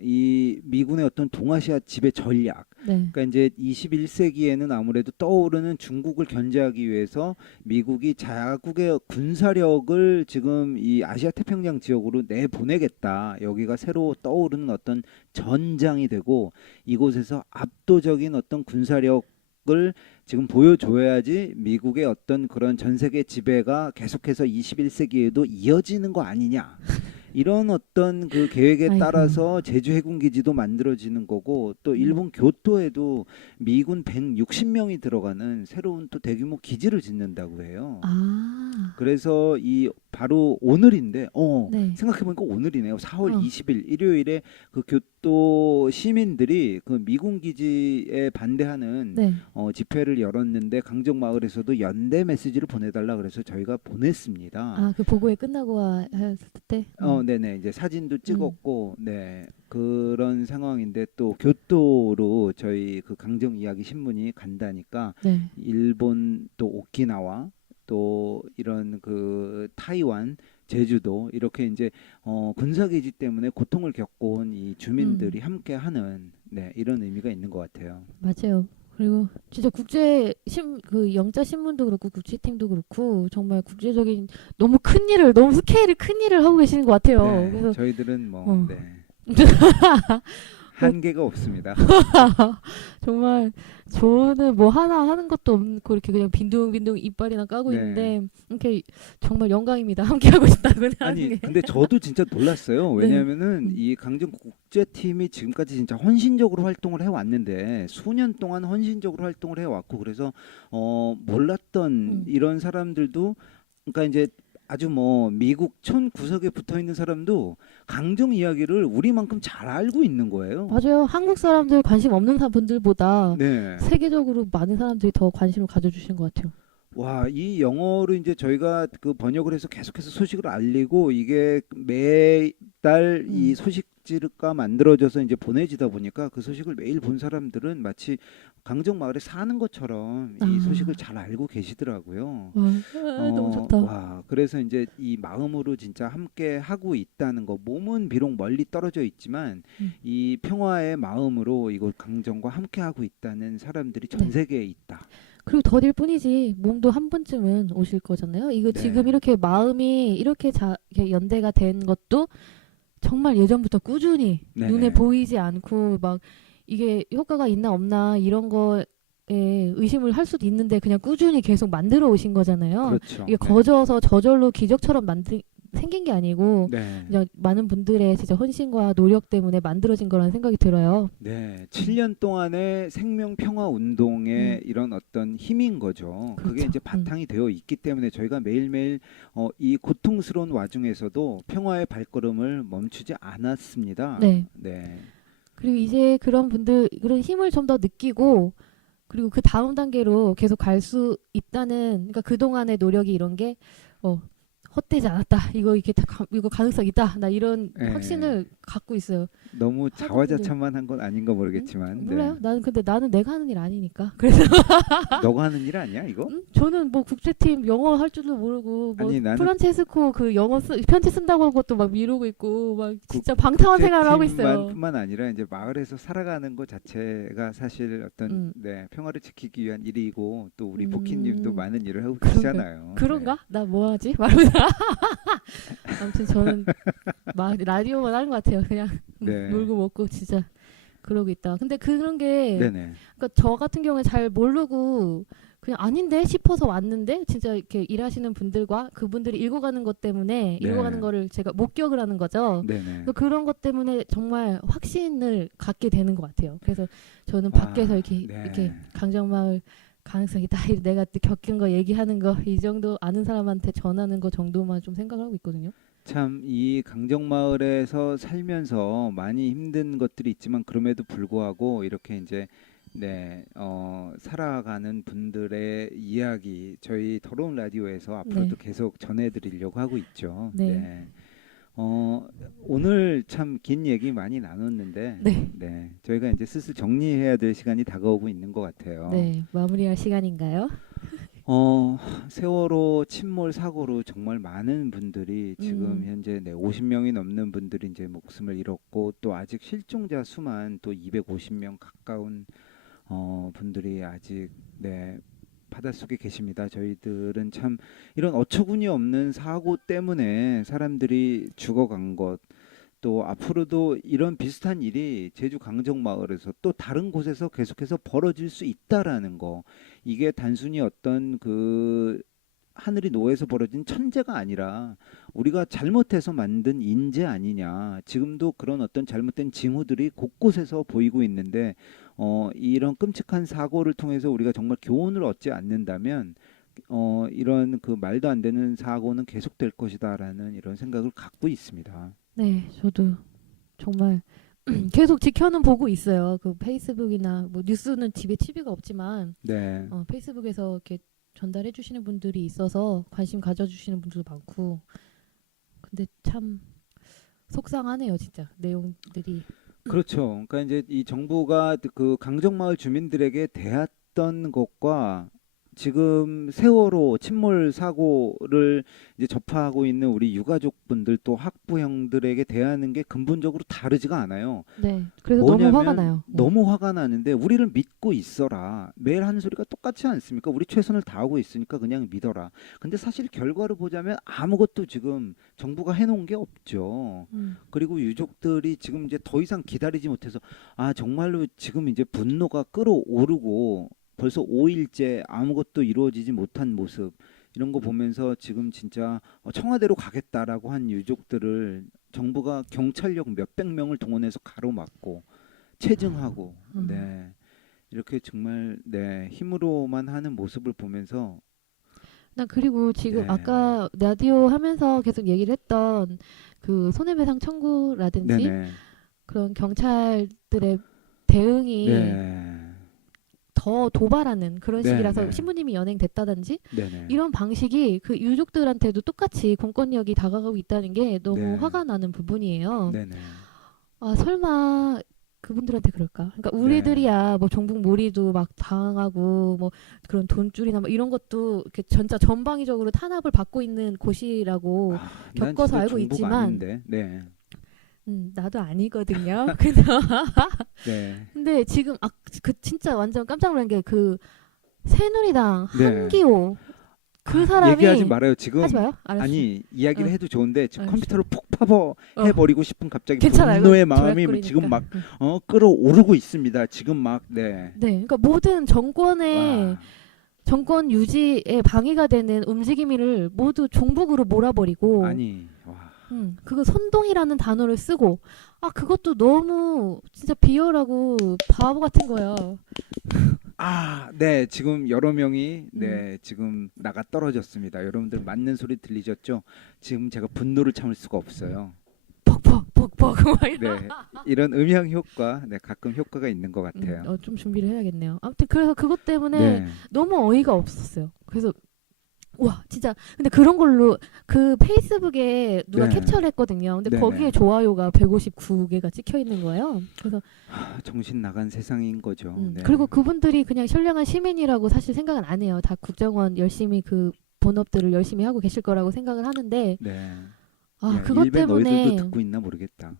이 미군의 어떤 동아시아 지배 전략 네. 그러니까 이제 21세기에는 아무래도 떠오르는 중국을 견제하기 위해서 미국이 자국의 군사력을 지금 이 아시아 태평양 지역으로 내보내겠다. 여기가 새로 떠오르는 어떤 전장이 되고 이곳에서 압도적인 어떤 군사력을 지금 보여줘야지 미국의 어떤 그런 전 세계 지배가 계속해서 21세기에도 이어지는 거 아니냐. 이런 어떤 그 계획에 아이고. 따라서 제주 해군 기지도 만들어지는 거고 또 일본 교토에도 미군 160명이 들어가는 새로운 또 대규모 기지를 짓는다고 해요. 아. 그래서 이 바로 오늘인데 네. 생각해보니까 오늘이네요. 4월 어. 20일 일요일에 그 교토 시민들이 그 미군 기지에 반대하는 네. 집회를 열었는데 강정마을에서도 연대 메시지를 보내달라 그래서 저희가 보냈습니다. 아, 그 보고회 끝나고 했을 때. 네네 이제 사진도 찍었고 네 그런 상황인데 또 교토로 저희 그 강정 이야기 신문이 간다니까 네. 일본 또 오키나와 또 이런 그 타이완 제주도 이렇게 이제 군사기지 때문에 고통을 겪어온 이 주민들이 함께하는 네 이런 의미가 있는 것 같아요. 맞아요. 그리고 진짜 그 영자 신문도 그렇고 국제팀도 그렇고 정말 국제적인 너무 너무 스케일이 큰 일을 하고 계시는 것 같아요. 네, 그래서 저희들은 뭐 어. 네. 한계가 없습니다. 정말 저는 뭐 하나 하는 것도 없고 이렇게 그냥 빈둥빈둥 이빨이나 까고 네. 있는데 이렇게 정말 영광입니다. 함께 하고 싶다고 하는 아니 게. 근데 저도 진짜 놀랐어요. 네. 왜냐하면은 이 강정 국제팀이 지금까지 진짜 헌신적으로 활동을 해왔는데 수년 동안 헌신적으로 활동을 해왔고 그래서 몰랐던 이런 사람들도 그러니까 이제 아주 뭐 미국 촌 구석에 붙어 있는 사람도 강정 이야기를 우리만큼 잘 알고 있는 거예요. 맞아요. 한국 사람들 관심 없는 분들보다 네. 세계적으로 많은 사람들이 더 관심을 가져주신 것 같아요. 와, 이 영어로 이제 저희가 그 번역을 해서 계속해서 소식을 알리고 이게 매달 이 소식지가 만들어져서 이제 보내지다 보니까 그 소식을 매일 본 사람들은 마치 강정 마을에 사는 것처럼 이 아. 소식을 잘 알고 계시더라고요. 와, 너무 좋다. 와, 그래서 이제 이 마음으로 진짜 함께 하고 있다는 거. 몸은 비록 멀리 떨어져 있지만 이 평화의 마음으로 이곳 강정과 함께 하고 있다는 사람들이 전 네. 세계에 있다. 그리고 더딜 뿐이지 몸도 한 번쯤은 오실 거잖아요. 이거 네. 지금 이렇게 마음이 이렇게 이렇게 연대가 된 것도 정말 예전부터 꾸준히 네네. 눈에 보이지 않고 막 이게 효과가 있나 없나 이런 거에 의심을 할 수도 있는데 그냥 꾸준히 계속 만들어 오신 거잖아요. 그렇죠. 이게 네. 거저서 저절로 기적처럼 생긴 게 아니고 네. 그냥 많은 분들의 진짜 헌신과 노력 때문에 만들어진 거라는 생각이 들어요. 네, 7년 동안의 생명 평화 운동의 이런 어떤 힘인 거죠. 그게 그렇죠. 이제 바탕이 되어 있기 때문에 저희가 매일매일 이 고통스러운 와중에서도 평화의 발걸음을 멈추지 않았습니다. 네. 네. 그리고 이제 그런 힘을 좀 더 느끼고 그리고 그 다음 단계로 계속 갈 수 있다는 그러니까 그동안의 노력이 이런 게 헛되지 않았다. 이거 가능성 있다. 나 이런 예. 확신을 갖고 있어요. 너무 하던 자화자찬만 한 건 아닌 거 모르겠지만 몰라요. 네. 근데 나는 내가 하는 일 아니니까. 그래서 너가 하는 일 아니야 이거? 저는 뭐 국제팀 영어 할 줄도 모르고 뭐 아니, 나는 프란체스코 그 영어 편지 쓴다고 한 것도 막 미루고 있고 막 진짜 방탕한 생활을 하고 있어요. 뿐만 아니라 이제 마을에서 살아가는 것 자체가 사실 어떤 네, 평화를 지키기 위한 일이고 또 우리 보키님도 많은 일을 하고 계시잖아요. 그런가? 나 뭐 하지? 말면서 아무튼 저는 막 라디오만 하는 것 같아요. 그냥 네. 놀고 먹고 진짜 그러고 있다. 근데 그런 게 네. 네네. 그러니까 저 같은 경우에 잘 모르고 그냥 아닌데 싶어서 왔는데 진짜 이렇게 일하시는 분들과 그분들이 읽어가는 것 때문에 네. 읽어가는 거를 제가 목격을 하는 거죠. 네네. 그래서 그런 것 때문에 정말 확신을 갖게 되는 것 같아요. 그래서 저는 밖에서 이렇게 네. 이렇게 강정마을 가능성이 다 내가 겪은 거 얘기하는 거 이 정도 아는 사람한테 전하는 거 정도만 좀 생각하고 있거든요. 참 이 강정마을에서 살면서 많이 힘든 것들이 있지만 그럼에도 불구하고 이렇게 이제 네, 살아가는 분들의 이야기 저희 더러운 라디오에서 앞으로도 계속 전해드리려고 하고 있죠. 네. 오늘 참 긴 얘기 많이 나눴는데 네. 저희가 이제 슬슬 정리해야 될 시간이 다가오고 있는 것 같아요. 네, 마무리할 시간인가요? 세월호 침몰 사고로 정말 많은 분들이 지금 현재 50명이 넘는 분들이 이제 목숨을 잃었고 또 아직 실종자 수만 또 250명 가까운 분들이 아직 바닷속에 계십니다. 저희들은 참 이런 어처구니 없는 사고 때문에 사람들이 죽어간 것 또 앞으로도 이런 비슷한 일이 제주 강정마을에서 또 다른 곳에서 계속해서 벌어질 수 있다라는 거 이게 단순히 어떤 그 하늘이 노해서 벌어진 천재가 아니라 우리가 잘못해서 만든 인재 아니냐 지금도 그런 어떤 잘못된 징후들이 곳곳에서 보이고 있는데 이런 끔찍한 사고를 통해서 우리가 정말 교훈을 얻지 않는다면 이런 그 말도 안 되는 사고는 계속될 것이다라는 이런 생각을 갖고 있습니다. 네, 저도 정말 계속 지켜는 보고 있어요. 그 페이스북이나 뭐 뉴스는 집에 TV가 없지만 네. 페이스북에서 이렇게 전달해 주시는 분들이 있어서 관심 가져주시는 분들도 많고 근데 참 속상하네요 진짜 내용들이. 그렇죠. 그러니까 이제 이 정부가 그 강정마을 주민들에게 대했던 것과 지금 세월호 침몰 사고를 이제 접하고 있는 우리 유가족분들 또 학부형들에게 대하는 게 근본적으로 다르지가 않아요. 네, 그래서 너무 화가 나요. 너무 화가 나는데 우리를 믿고 있어라. 매일 하는 소리가 똑같지 않습니까? 우리 최선을 다하고 있으니까 그냥 믿어라. 근데 사실 결과를 보자면 아무것도 지금 정부가 해놓은 게 없죠. 그리고 유족들이 지금 이제 더 이상 기다리지 못해서 정말로 지금 이제 분노가 끌어오르고 벌써 5일째 아무것도 이루어지지 못한 모습 이런 거 보면서 지금 진짜 청와대로 가겠다라고 한 유족들을 정부가 경찰력 몇백 명을 동원해서 가로막고 체증하고 이렇게 정말 힘으로만 하는 모습을 보면서 나 그리고 지금 아까 라디오 하면서 계속 얘기를 했던 그 손해배상 청구라든지 그런 경찰들의 대응이 더 도발하는 그런 식이라서 신부님이 연행됐다든지 이런 방식이 그 유족들한테도 똑같이 공권력이 다가가고 있다는 게 너무 화가 나는 부분이에요. 설마 그분들한테 그럴까? 그러니까 우리들이야 뭐 종북몰이도 막 당하고 뭐 그런 돈줄이나 뭐 이런 것도 이렇게 진짜 전방위적으로 탄압을 받고 있는 곳이라고 겪어서 알고 있지만 나도 아니거든요. 근데 지금 그 진짜 완전 깜짝 놀란 게 그 새누리당 한기호 그 사람이 얘기하지 말아요. 지금 하지 마요? 알았어. 아니 이야기를 해도 좋은데 지금 알았어. 컴퓨터를 폭 파버해버리고 싶은 갑자기 괜찮아요. 분노의 이거 마음이 조약거리니까. 지금 막 끌어오르고 있습니다. 지금 막 그러니까 모든 정권 유지에 방해가 되는 움직임을 모두 종북으로 몰아버리고 그거 선동이라는 단어를 쓰고 그것도 너무 진짜 비열하고 바보 같은 거예요. 지금 여러 명이 지금 나가 떨어졌습니다. 여러분들 맞는 소리 들리셨죠? 지금 제가 분노를 참을 수가 없어요. 벅벅 이런 음향 효과 가끔 효과가 있는 것 같아요. 좀 준비를 해야겠네요. 아무튼 그래서 그것 때문에 너무 어이가 없었어요. 그래서 와, 진짜. 근데 그런 걸로 그 페이스북에 누가 네. 캡처를 했거든요. 근데 네네. 거기에 좋아요가 159개가 찍혀 있는 거예요. 그래서 정신 나간 세상인 거죠. 네. 그리고 그분들이 그냥 선량한 시민이라고 사실 생각은 안 해요. 다 국정원 열심히 그 본업들을 열심히 하고 계실 거라고 생각을 하는데 네. 아, 야, 그것 일베 너희들도 때문에 듣고 있나 모르겠다.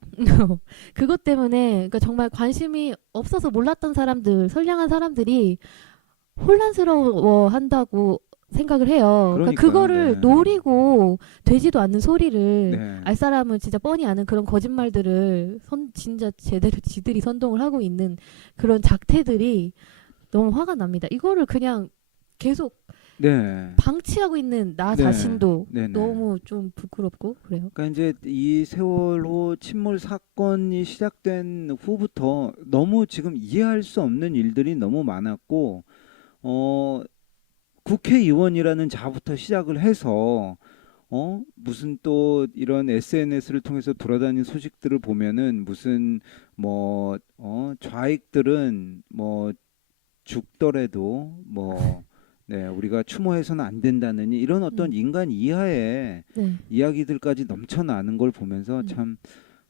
그것 때문에 그러니까 정말 관심이 없어서 몰랐던 사람들, 선량한 사람들이 혼란스러워 한다고 생각을 해요. 그러니까 그러니까요, 그거를 네. 노리고 되지도 않는 소리를 네. 알 사람은 진짜 뻔히 아는 그런 거짓말들을 진짜 제대로 지들이 선동을 하고 있는 그런 작태들이 너무 화가 납니다. 이거를 그냥 계속 네. 방치하고 있는 나 네. 자신도 네네. 너무 좀 부끄럽고 그래요. 그러니까 이제 이 세월호 침몰 사건이 시작된 후부터 너무 지금 이해할 수 없는 일들이 너무 많았고, 국회의원이라는 자부터 시작을 해서, 무슨 또 이런 SNS를 통해서 돌아다니는 소식들을 보면은 무슨 뭐, 좌익들은 뭐 죽더라도 뭐, 네, 우리가 추모해서는 안 된다느니 이런 어떤 인간 이하의 네. 이야기들까지 넘쳐나는 걸 보면서 음. 참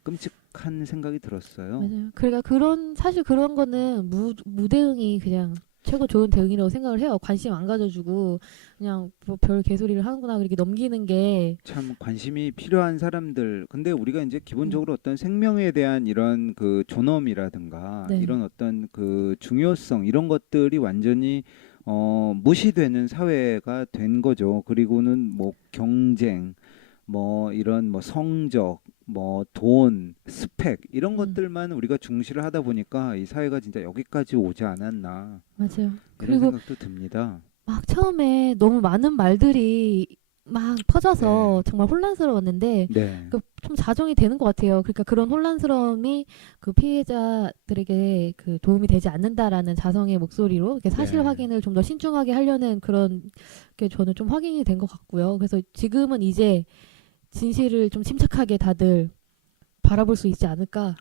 끔찍한 생각이 들었어요. 맞아요. 그러니까 사실 그런 거는 무대응이 그냥 최고 좋은 대응이라고 생각을 해요. 관심 안 가져주고 그냥 뭐 별 개소리를 하는구나 그렇게 넘기는 게 참 관심이 필요한 사람들. 근데 우리가 이제 기본적으로 어떤 생명에 대한 이런 그 존엄이라든가 네. 이런 어떤 그 중요성 이런 것들이 완전히 무시되는 사회가 된 거죠. 그리고는 뭐 경쟁, 뭐 이런 뭐 성적, 뭐 돈, 스펙 이런 것들만 우리가 중시를 하다 보니까 이 사회가 진짜 여기까지 오지 않았나 맞아요. 이런 그리고 생각도 듭니다. 막 처음에 너무 많은 말들이 막 퍼져서 정말 혼란스러웠는데 네. 좀 자정이 되는 것 같아요. 그러니까 그런 혼란스러움이 그 피해자들에게 그 도움이 되지 않는다라는 자성의 목소리로 이렇게 사실 네. 확인을 좀 더 신중하게 하려는 그런 게 저는 좀 확인이 된 것 같고요. 그래서 지금은 이제 진실을 좀 침착하게 다들 바라볼 수 있지 않을까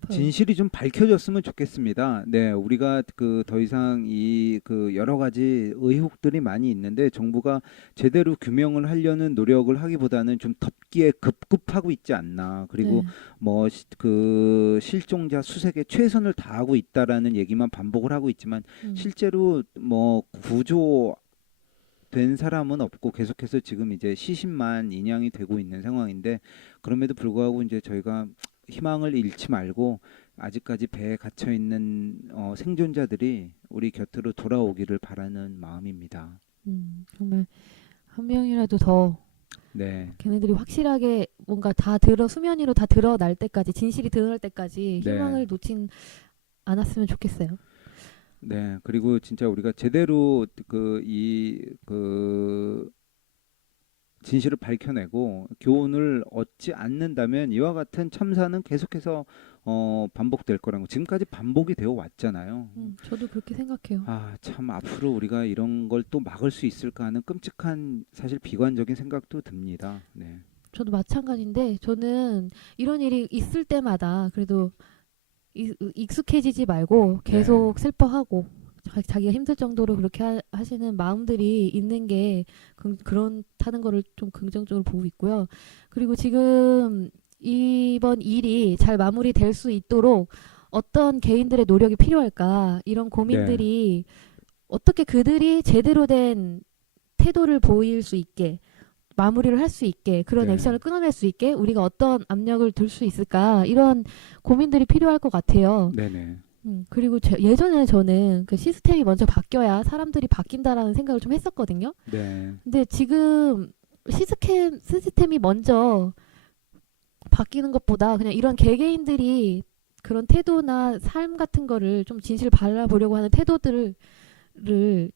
싶어요. 진실이 좀 밝혀졌으면 좋겠습니다. 네, 우리가 그 더 이상 이 그 여러 가지 의혹들이 많이 있는데 정부가 제대로 규명을 하려는 노력을 하기보다는 좀 덮기에 급급하고 있지 않나. 그리고 네. 뭐 그 실종자 수색에 최선을 다하고 있다라는 얘기만 반복을 하고 있지만 실제로 뭐 구조 된 사람은 없고 계속해서 지금 이제 시신만 인양이 되고 있는 상황인데 그럼에도 불구하고 이제 저희가 희망을 잃지 말고 아직까지 배에 갇혀 있는 생존자들이 우리 곁으로 돌아오기를 바라는 마음입니다. 정말 한 명이라도 더 네, 걔네들이 확실하게 뭔가 수면 위로 다 드러날 때까지 진실이 드러날 때까지 네. 희망을 놓진 않았으면 좋겠어요. 네. 그리고 진짜 우리가 제대로 그 진실을 밝혀내고 교훈을 얻지 않는다면 이와 같은 참사는 계속해서 반복될 거라는 거. 지금까지 반복이 되어 왔잖아요. 저도 그렇게 생각해요. 아, 참 앞으로 우리가 이런 걸 또 막을 수 있을까 하는 끔찍한 사실 비관적인 생각도 듭니다. 네. 저도 마찬가지인데 저는 이런 일이 있을 때마다 그래도 익숙해지지 말고 계속 슬퍼하고 자기가 힘들 정도로 그렇게 하시는 마음들이 있는 게 그렇다는 거를 좀 긍정적으로 보고 있고요. 그리고 지금 이번 일이 잘 마무리될 수 있도록 어떤 개인들의 노력이 필요할까 이런 고민들이 어떻게 그들이 제대로 된 태도를 보일 수 있게 마무리를 할 수 있게 그런 네. 액션을 끊어낼 수 있게 우리가 어떤 압력을 둘 수 있을까 이런 고민들이 필요할 것 같아요. 네네. 그리고 예전에 저는 그 시스템이 먼저 바뀌어야 사람들이 바뀐다라는 생각을 좀 했었거든요. 네. 근데 지금 시스템이 먼저 바뀌는 것보다 그냥 이런 개개인들이 그런 태도나 삶 같은 거를 좀 진실 바라보려고 하는 태도들을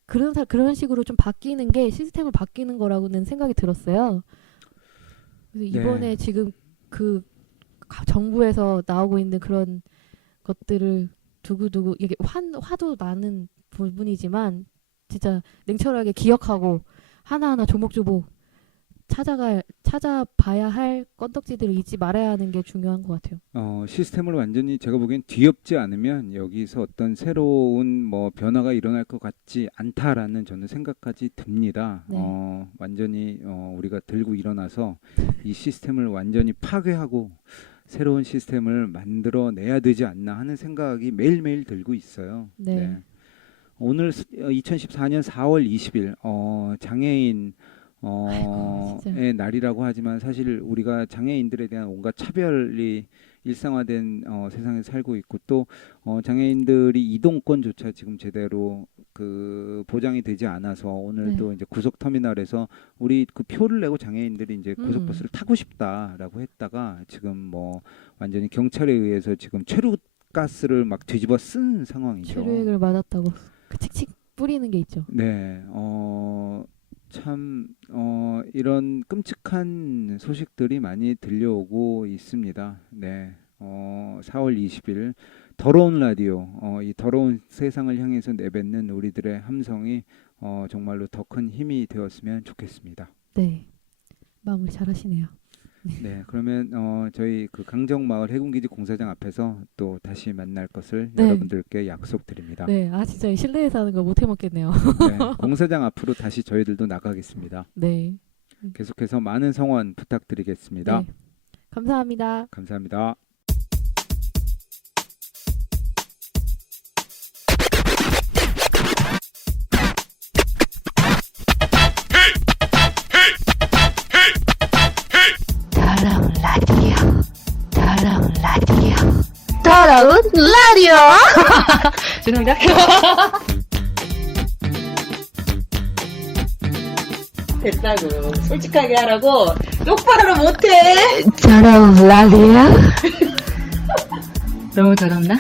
그런 식으로 좀 바뀌는 게 시스템을 바뀌는 거라고는 생각이 들었어요. 그래서 이번에 지금 그 정부에서 나오고 있는 그런 것들을 두고두고 이게 화도 나는 부분이지만 진짜 냉철하게 기억하고 하나하나 조목조목 찾아봐야 할 건덕지들을 잊지 말아야 하는 게 중요한 것 같아요. 시스템을 완전히 제가 보기엔 뒤엎지 않으면 여기서 어떤 새로운 뭐 변화가 일어날 것 같지 않다라는 저는 생각까지 듭니다. 네. 완전히 우리가 들고 일어나서 이 시스템을 완전히 파괴하고 새로운 시스템을 만들어내야 되지 않나 하는 생각이 매일매일 들고 있어요. 네. 오늘 2014년 4월 20일 장애인 진짜. 의 날이라고 하지만 사실 우리가 장애인들에 대한 온갖 차별이 일상화된 세상에 살고 있고 또 장애인들이 이동권조차 지금 제대로 그 보장이 되지 않아서 오늘도 이제 고속터미널에서 우리 그 표를 내고 장애인들이 이제 고속버스를 타고 싶다라고 했다가 지금 뭐 완전히 경찰에 의해서 지금 최루가스를 막 뒤집어 쓴 상황이죠. 체류액을 맞았다고 그 칙칙 뿌리는 게 있죠. 네, 참, 이런 끔찍한 소식들이 많이 들려오고 있습니다. 네, 4월 20일 더러운 라디오, 이 더러운 세상을 향해서 내뱉는 우리들의 함성이 정말로 더 큰 힘이 되었으면 좋겠습니다. 네, 마무리 잘하시네요. 네, 그러면 저희 그 강정마을 해군기지 공사장 앞에서 또 다시 만날 것을 네. 여러분들께 약속드립니다. 네, 아 진짜 이 실내에서 하는 거 못 해먹겠네요. 네, 공사장 앞으로 다시 저희들도 나가겠습니다. 네, 계속해서 많은 성원 부탁드리겠습니다. 네, 감사합니다. 감사합니다. 더러운 라디오. 더러운 라디오. 더러운 라디오. 죄송합니다. 됐다고. 솔직하게 하라고. 똑바로 못해. 더러운 라디오. 너무 더럽나?